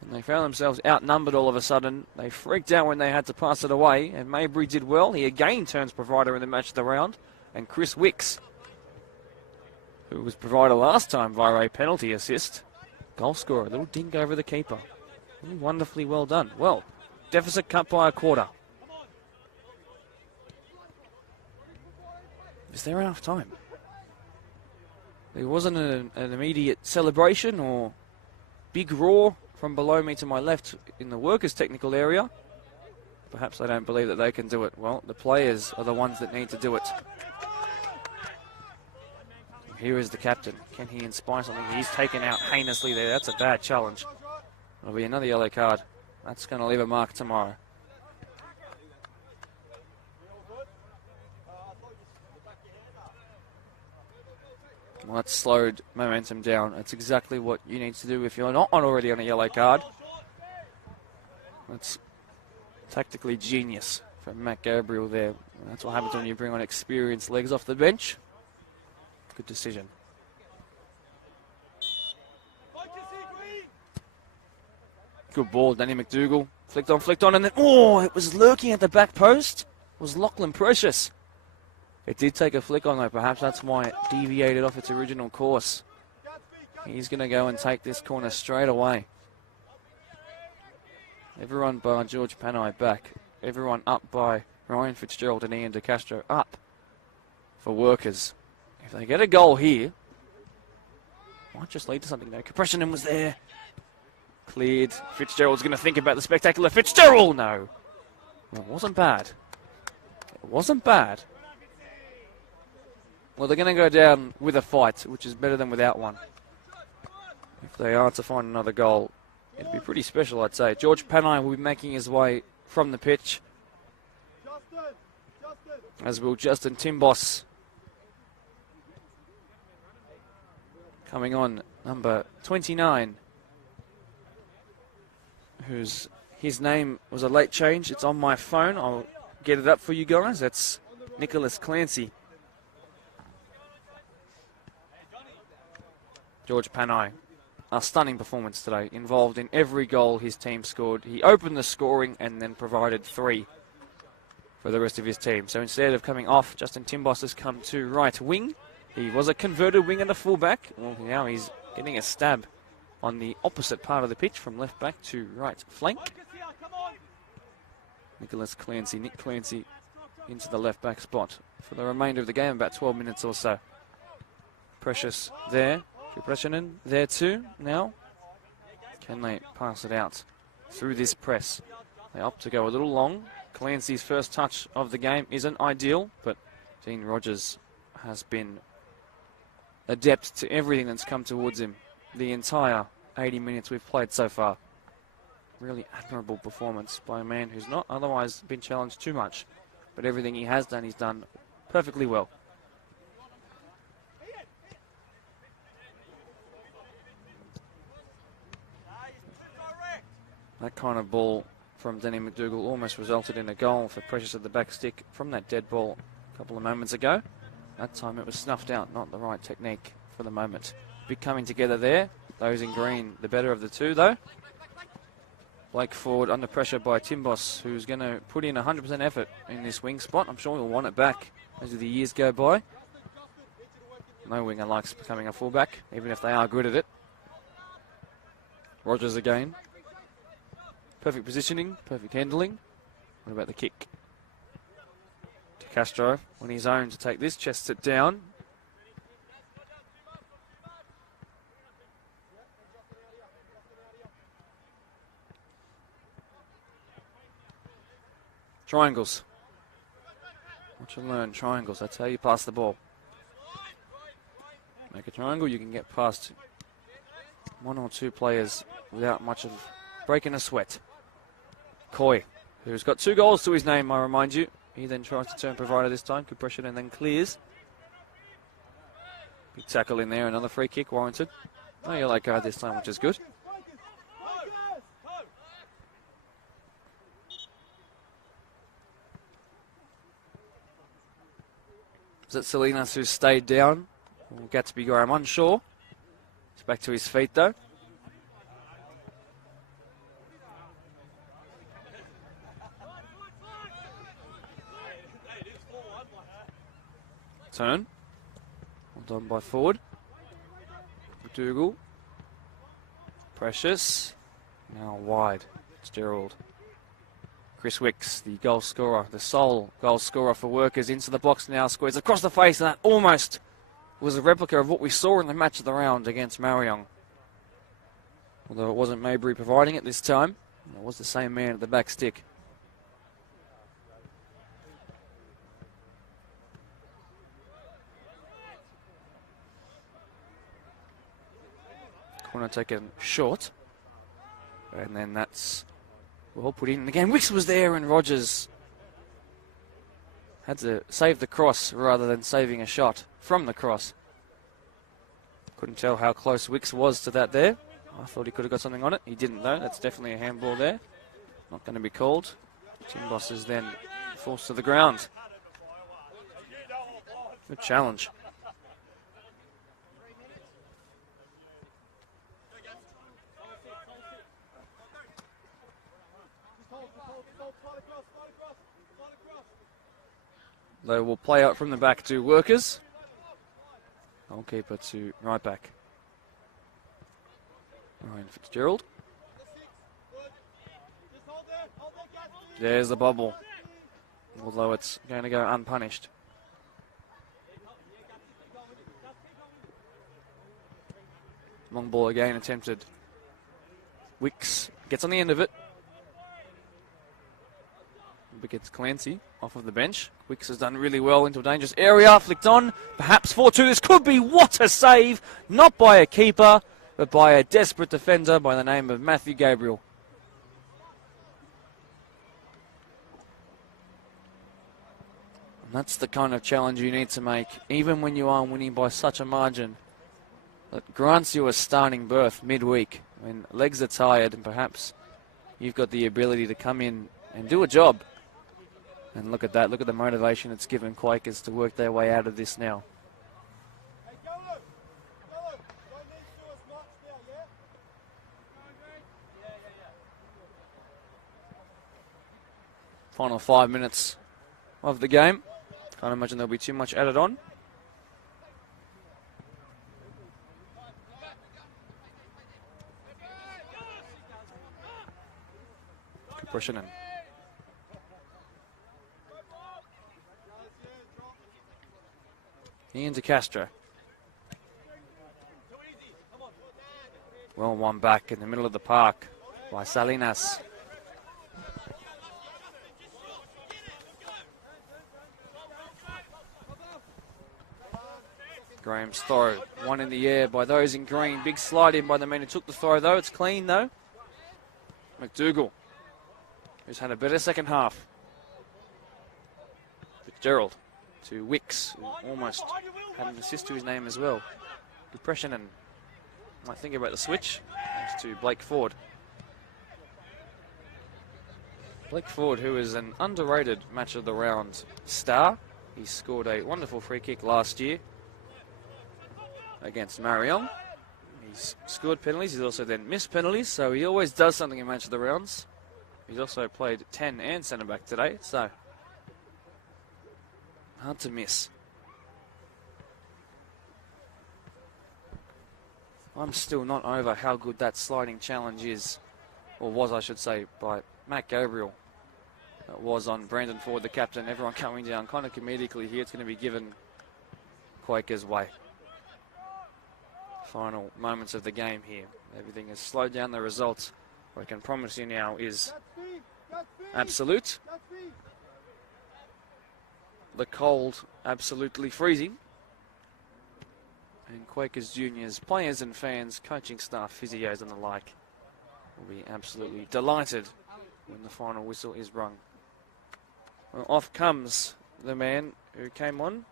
And they found themselves outnumbered all of a sudden. They freaked out when they had to pass it away, and Maybury did well. He again turns provider in the match of the round. And Chris Wicks, who was provider last time via a penalty assist, goal scorer, a little dink over the keeper. Really wonderfully well done. Well, deficit cut by a quarter. Is there enough time? There wasn't an immediate celebration or big roar from below me to my left in the workers' technical area. Perhaps they don't believe that they can do it. Well, the players are the ones that need to do it. Here is the captain. Can he inspire something? He's taken out heinously there. That's a bad challenge. It'll be another yellow card. That's going to leave a mark tomorrow. Well, that's slowed momentum down. That's exactly what you need to do if you're not already on a yellow card. That's tactically genius from Matt Gabriel there. That's what happens when you bring on experienced legs off the bench. Good decision. Good ball, Danny McDougall. Flicked on, and then, oh, it was lurking at the back post. It was Lachlan Precious. It did take a flick on, though. Perhaps that's why it deviated off its original course. He's going to go and take this corner straight away. Everyone bar George Panay back. Everyone up by Ryan Fitzgerald and Ian De Castro up for Workers. If they get a goal here, might just lead to something though. Compressionen was there. Cleared. Fitzgerald's going to think about the spectacular Fitzgerald. No. Well, it wasn't bad. It wasn't bad. Well, they're going to go down with a fight, which is better than without one. If they are to find another goal, it'd be pretty special, I'd say. George Panay will be making his way from the pitch, as will Justin Timbos. Coming on, number 29, his name was a late change. It's on my phone. I'll get it up for you guys. That's Nicholas Clancy. George Panay, a stunning performance today, involved in every goal his team scored. He opened the scoring and then provided 3 for the rest of his team. So instead of coming off, Justin Timbos has come to right wing. He was a converted wing and a fullback. Well, now he's getting a stab on the opposite part of the pitch from left back to right flank. Nick Clancy into the left back spot for the remainder of the game, about 12 minutes or so. Precious there. Compressionen there too now. Can they pass it out through this press? They opt to go a little long. Clancy's first touch of the game isn't ideal, but Dean Rogers has been adept to everything that's come towards him the entire 80 minutes we've played so far. Really admirable performance by a man who's not otherwise been challenged too much, but everything he has done, he's done perfectly well. That kind of ball from Danny McDougall almost resulted in a goal for Precious at the back stick from that dead ball a couple of moments ago. That time it was snuffed out, not the right technique for the moment. Big coming together there. Those in green, the better of the two though. Blake Ford under pressure by Timbos, who's going to put in 100% effort in this wing spot. I'm sure he'll want it back as the years go by. No winger likes becoming a fullback, even if they are good at it. Rogers again. Perfect positioning, perfect handling. What about the kick? De Castro on his own to take this, chests it down. Triangles. Watch and learn, triangles. That's how you pass the ball. Make a triangle, you can get past one or two players without much of breaking a sweat. Coy, who's got 2 goals to his name, I remind you. He then tries to turn provider this time. Good pressure and then clears. Big tackle in there, another free kick warranted. No yellow card this time, which is good. Is it Salinas who stayed down? Or Gatsby Graham unsure. He's back to his feet though. Turn. Well done by Ford. McDougall. Precious. Now wide. It's Gerald. Chris Wicks, the goal scorer, the sole goal scorer for Workers, into the box now, squares across the face, and that almost was a replica of what we saw in the match of the round against Marion. Although it wasn't Maybury providing it this time, it was the same man at the back stick. Corner taken short, and then that's well put in. Again, Wicks was there and Rogers had to save the cross rather than saving a shot from the cross. Couldn't tell how close Wicks was to that there. I thought he could have got something on it. He didn't though. That's definitely a handball there. Not going to be called. Tim Boss is then forced to the ground. Good challenge. They will play out from the back to Workers. Goalkeeper to right back. Ryan Fitzgerald. There's the bubble. Although it's going to go unpunished. Long ball again attempted. Wicks gets on the end of it. Gets Clancy off of the bench. Wicks has done really well into a dangerous area. Flicked on. Perhaps 4-2. This could be what a save. Not by a keeper, but by a desperate defender by the name of Matthew Gabriel. And that's the kind of challenge you need to make, even when you are winning by such a margin that grants you a starting berth midweek when legs are tired and perhaps you've got the ability to come in and do a job. And look at that, look at the motivation it's given Quakers to work their way out of this now. Final 5 minutes of the game. Can't imagine there'll be too much added on. Pushing in. Ian De Castro. Well, one back in the middle of the park by Salinas. Graham's throw. One in the air by those in green. Big slide in by the man who took the throw, though. It's clean, though. McDougall, who's had a better second half. Fitzgerald to Wicks, who almost had an assist to his name as well. Depression and might think about the switch. Goes to Blake Ford. Blake Ford, who is an underrated match of the round star. He scored a wonderful free kick last year against Marion. He's scored penalties, he's also then missed penalties, so he always does something in match of the rounds. He's also played 10 and centre back today, so hard to miss. I'm still not over how good that sliding challenge is, or was I should say, by Matt Gabriel. It was on Brandon Ford, the captain. Everyone coming down kind of comedically here. It's going to be given Quakers' way. Final moments of the game here. Everything has slowed down the results. What I can promise you now is absolute. the cold absolutely freezing. And Quakers Juniors players and fans, coaching staff, physios and the like will be absolutely delighted when the final whistle is rung. Well, off comes the man who came on,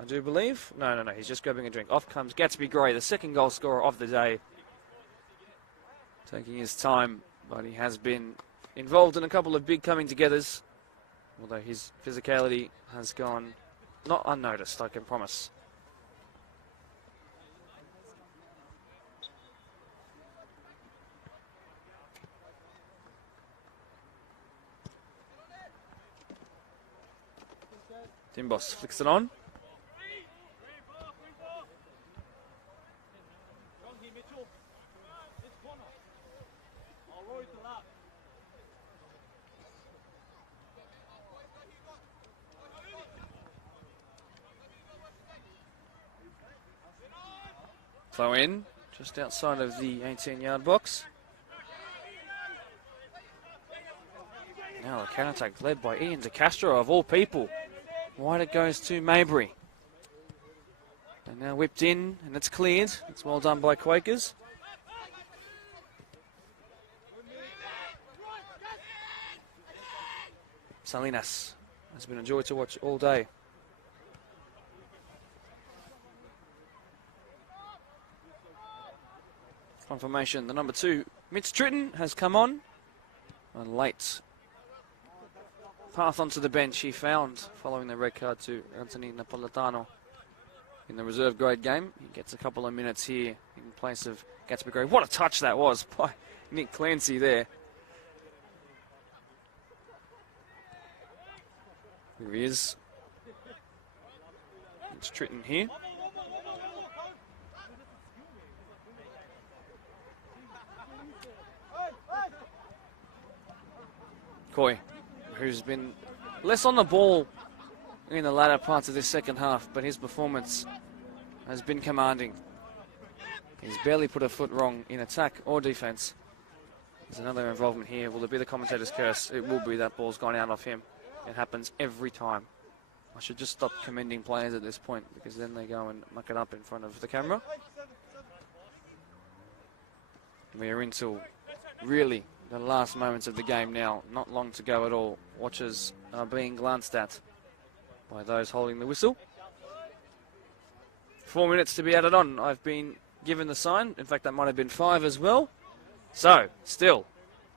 I do believe. No, he's just grabbing a drink. Off comes Gatsby Gray, the second goal scorer of the day. Taking his time, but he has been involved in a couple of big coming-togethers, although his physicality has gone not unnoticed, I can promise. Timbos flicks it on. Throw in, just outside of the 18-yard box. Now the counter-attack led by Ian DeCastro, of all people. Wide it goes to Maybury. And now whipped in, and it's cleared. It's well done by Quakers. Salinas has been a joy to watch all day. Confirmation, the number 2, Mitch Tritton, has come on. A late path onto the bench he found following the red card to Anthony Napolitano in the reserve grade game. He gets a couple of minutes here in place of Gatsby Gray. What a touch that was by Nick Clancy there. Here he is. It's Tritton here. Coy, who's been less on the ball in the latter parts of this second half, but his performance has been commanding. He's barely put a foot wrong in attack or defense. There's another involvement here. Will it be the commentator's curse? It will be. That ball's gone out of him. It happens every time. I should just stop commending players at this point, because then they go and muck it up in front of the camera. We are into really the last moments of the game now. Not long to go at all. Watches are being glanced at by those holding the whistle. 4 minutes to be added on. I've been given the sign. In fact, that might have been 5 as well. So, still,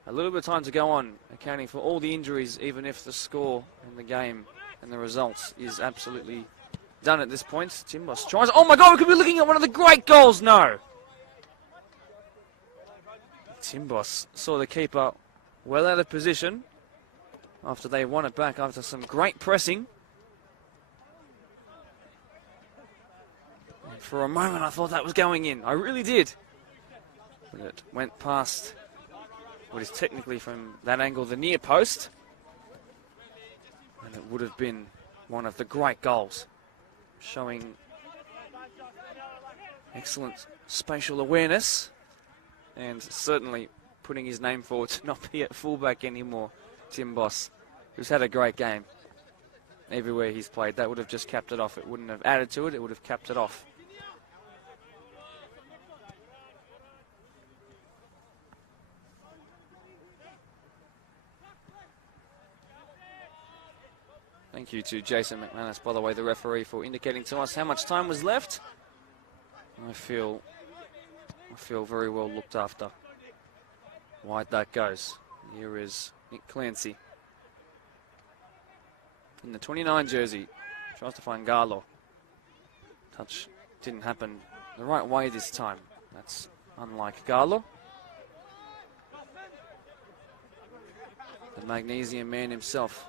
a little bit of time to go on, accounting for all the injuries, even if the score and the game and the results is absolutely done at this point. Timbos tries. Oh my God, we could be looking at one of the great goals. No. Timbos saw the keeper well out of position after they won it back after some great pressing. And for a moment I thought that was going in. I really did. But it went past what is technically from that angle the near post. And it would have been one of the great goals, showing excellent spatial awareness. And certainly putting his name forward to not be at fullback anymore, Timbos, who's had a great game everywhere he's played. That would have just capped it off. It wouldn't have added to it, it would have capped it off. Thank you to Jason McManus, by the way, the referee, for indicating to us how much time was left. I feel very well looked after. Wide that goes. Here is Nick Clancy in the 29 jersey. Tries to find Garlo. Touch didn't happen the right way this time. That's unlike Garlo. The magnesium man himself.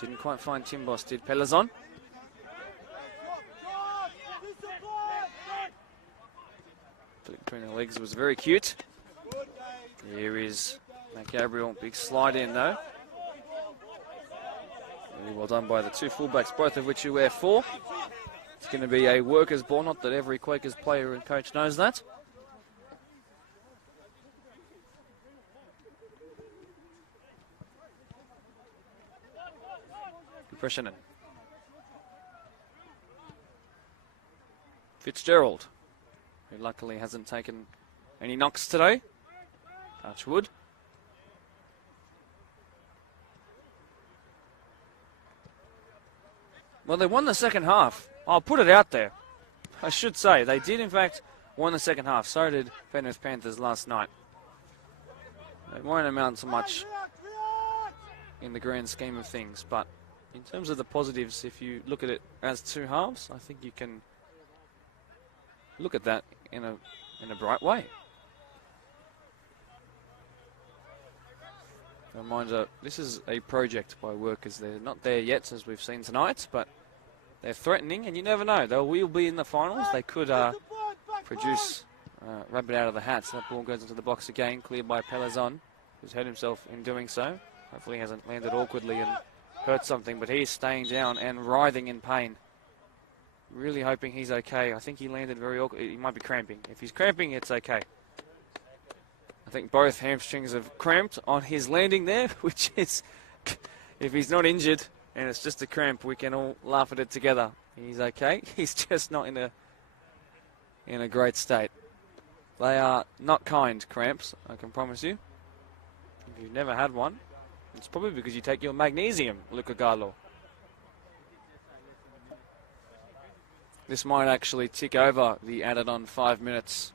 Didn't quite find Timbos, did Pelazon. Between the legs was very cute. Here is Matt Gabriel. Big slide in though. Really well done by the two fullbacks, both of which you wear 4. It's going to be a workers' ball, not that every Quakers player and coach knows that. Impressionen. Fitzgerald, who luckily hasn't taken any knocks today. Touch wood. Well, they won the second half. I'll put it out there. I should say, they did in fact won the second half. So did Penrith Panthers last night. It won't amount to much in the grand scheme of things, but in terms of the positives, if you look at it as two halves, I think you can look at that in a bright way. A reminder, this is a project by Workers. They're not there yet, as we've seen tonight, but they're threatening, and you never know. They will be in the finals. They could produce rabbit out of the hat. So that ball goes into the box again, cleared by Pelazon, who's hurt himself in doing so. Hopefully he hasn't landed awkwardly and hurt something, but he's staying down and writhing in pain. Really hoping he's okay. I think he landed very awkward. He might be cramping. If he's cramping, it's okay. I think both hamstrings have cramped on his landing there, which is, if he's not injured and it's just a cramp, we can all laugh at it together. He's okay. He's just not in a great state. They are not kind cramps, I can promise you. If you've never had one, it's probably because you take your magnesium, Luca Gallo. This might actually tick over the added on 5 minutes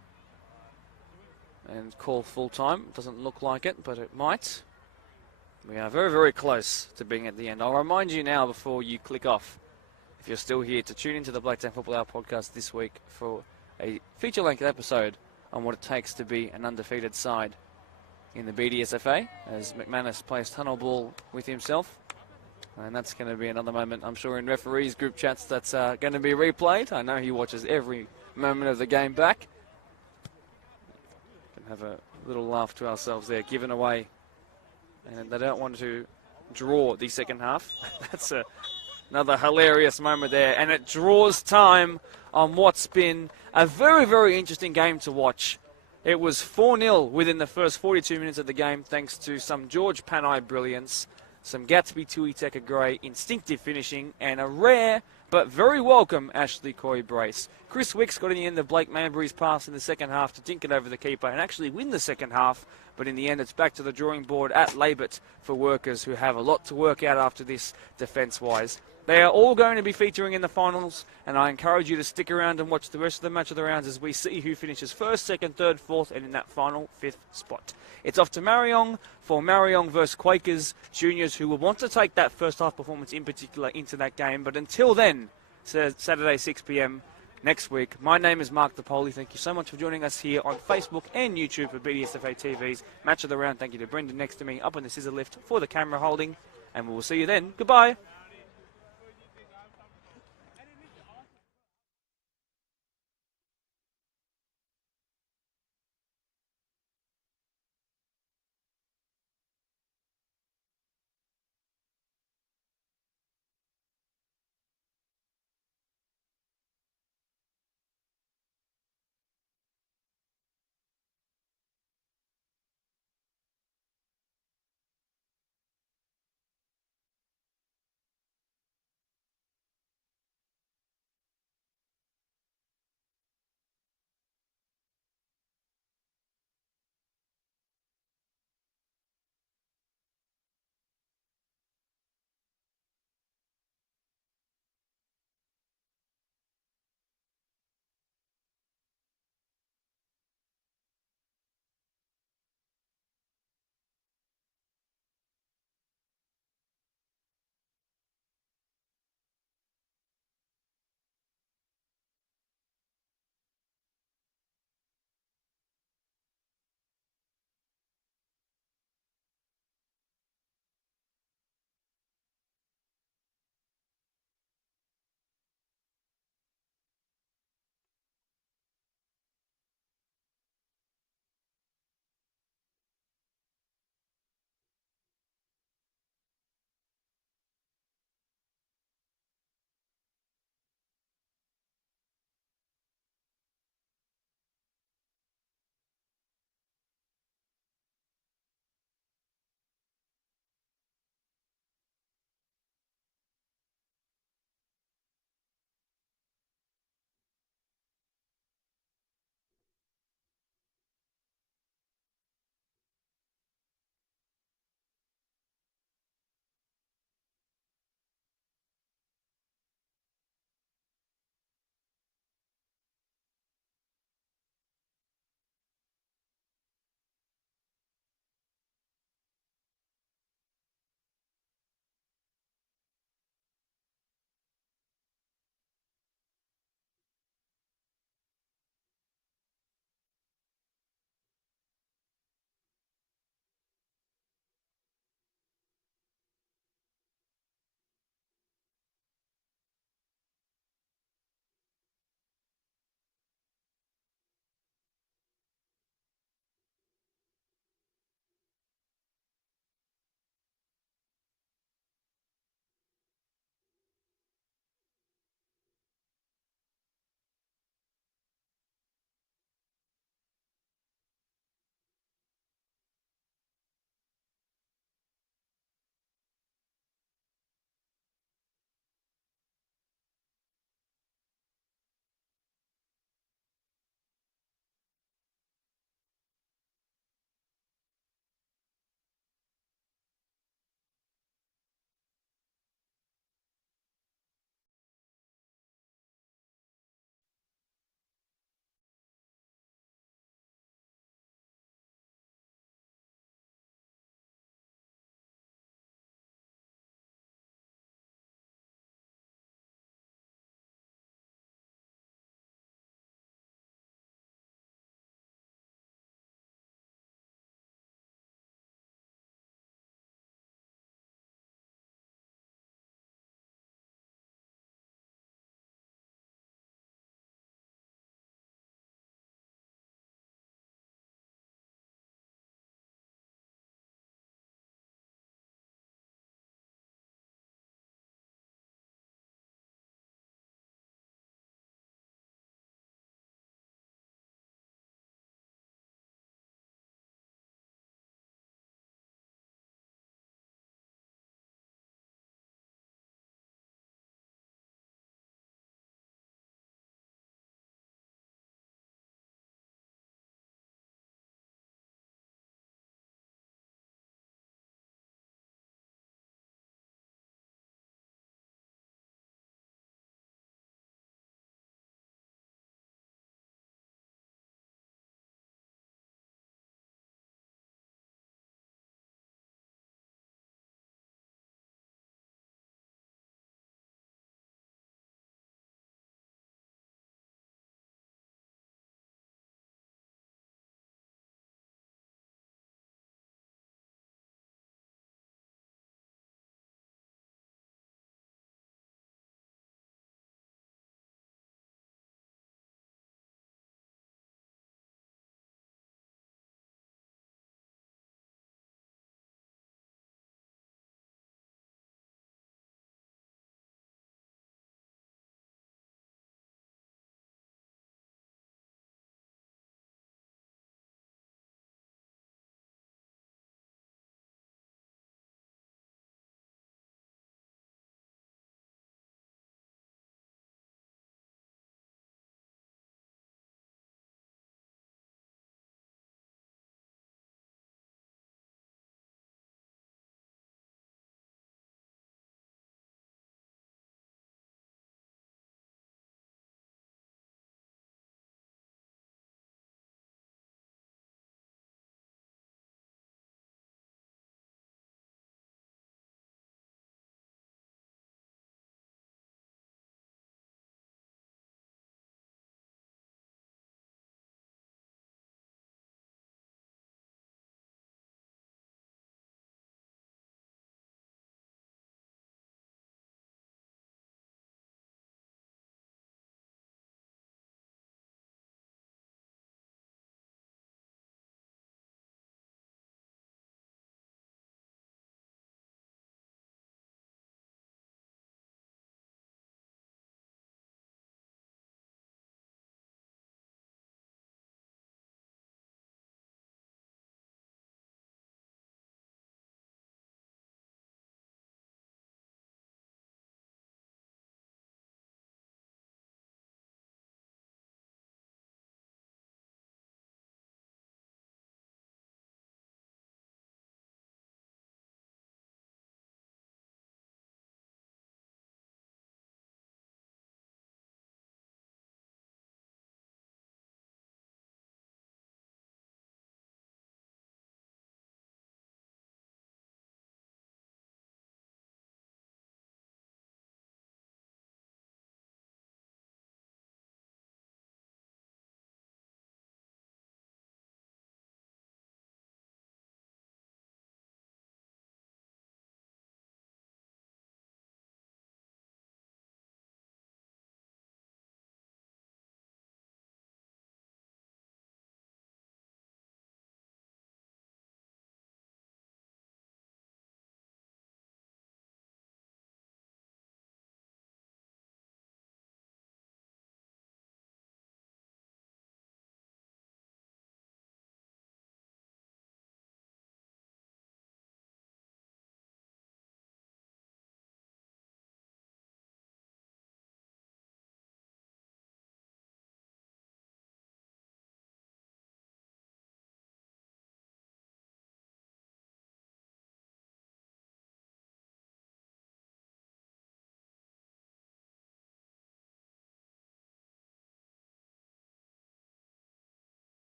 and call full time. Doesn't look like it, but it might. We are very, very close to being at the end. I'll remind you now before you click off, if you're still here, to tune into the Blacktown Football Hour podcast this week for a feature-length episode on what it takes to be an undefeated side in the BDSFA, as McManus plays tunnel ball with himself. And that's going to be another moment, I'm sure, in referees' group chats that's going to be replayed. I know he watches every moment of the game back. Can have a little laugh to ourselves there, given away. And they don't want to draw the second half. That's another hilarious moment there. And it draws time on what's been a very, very interesting game to watch. It was 4-0 within the first 42 minutes of the game, thanks to some George Panay brilliance, some Gatsby Tuiteka Gray instinctive finishing, and a rare but very welcome Ashley Coy brace. Chris Wicks got in the end of Blake Manbury's pass in the second half to dink it over the keeper and actually win the second half, but in the end it's back to the drawing board at Labert for Workers, who have a lot to work out after this defence-wise. They are all going to be featuring in the finals, and I encourage you to stick around and watch the rest of the match of the rounds as we see who finishes first, second, third, fourth, and in that final fifth spot. It's off to Marion for Marion versus Quakers juniors, who will want to take that first half performance in particular into that game. But until then, Saturday 6 p.m. next week. My name is Mark DePoli. Thank you so much for joining us here on Facebook and YouTube for BDSFA TV's Match of the Round. Thank you to Brendan next to me up on the scissor lift for the camera holding, and we will see you then. Goodbye.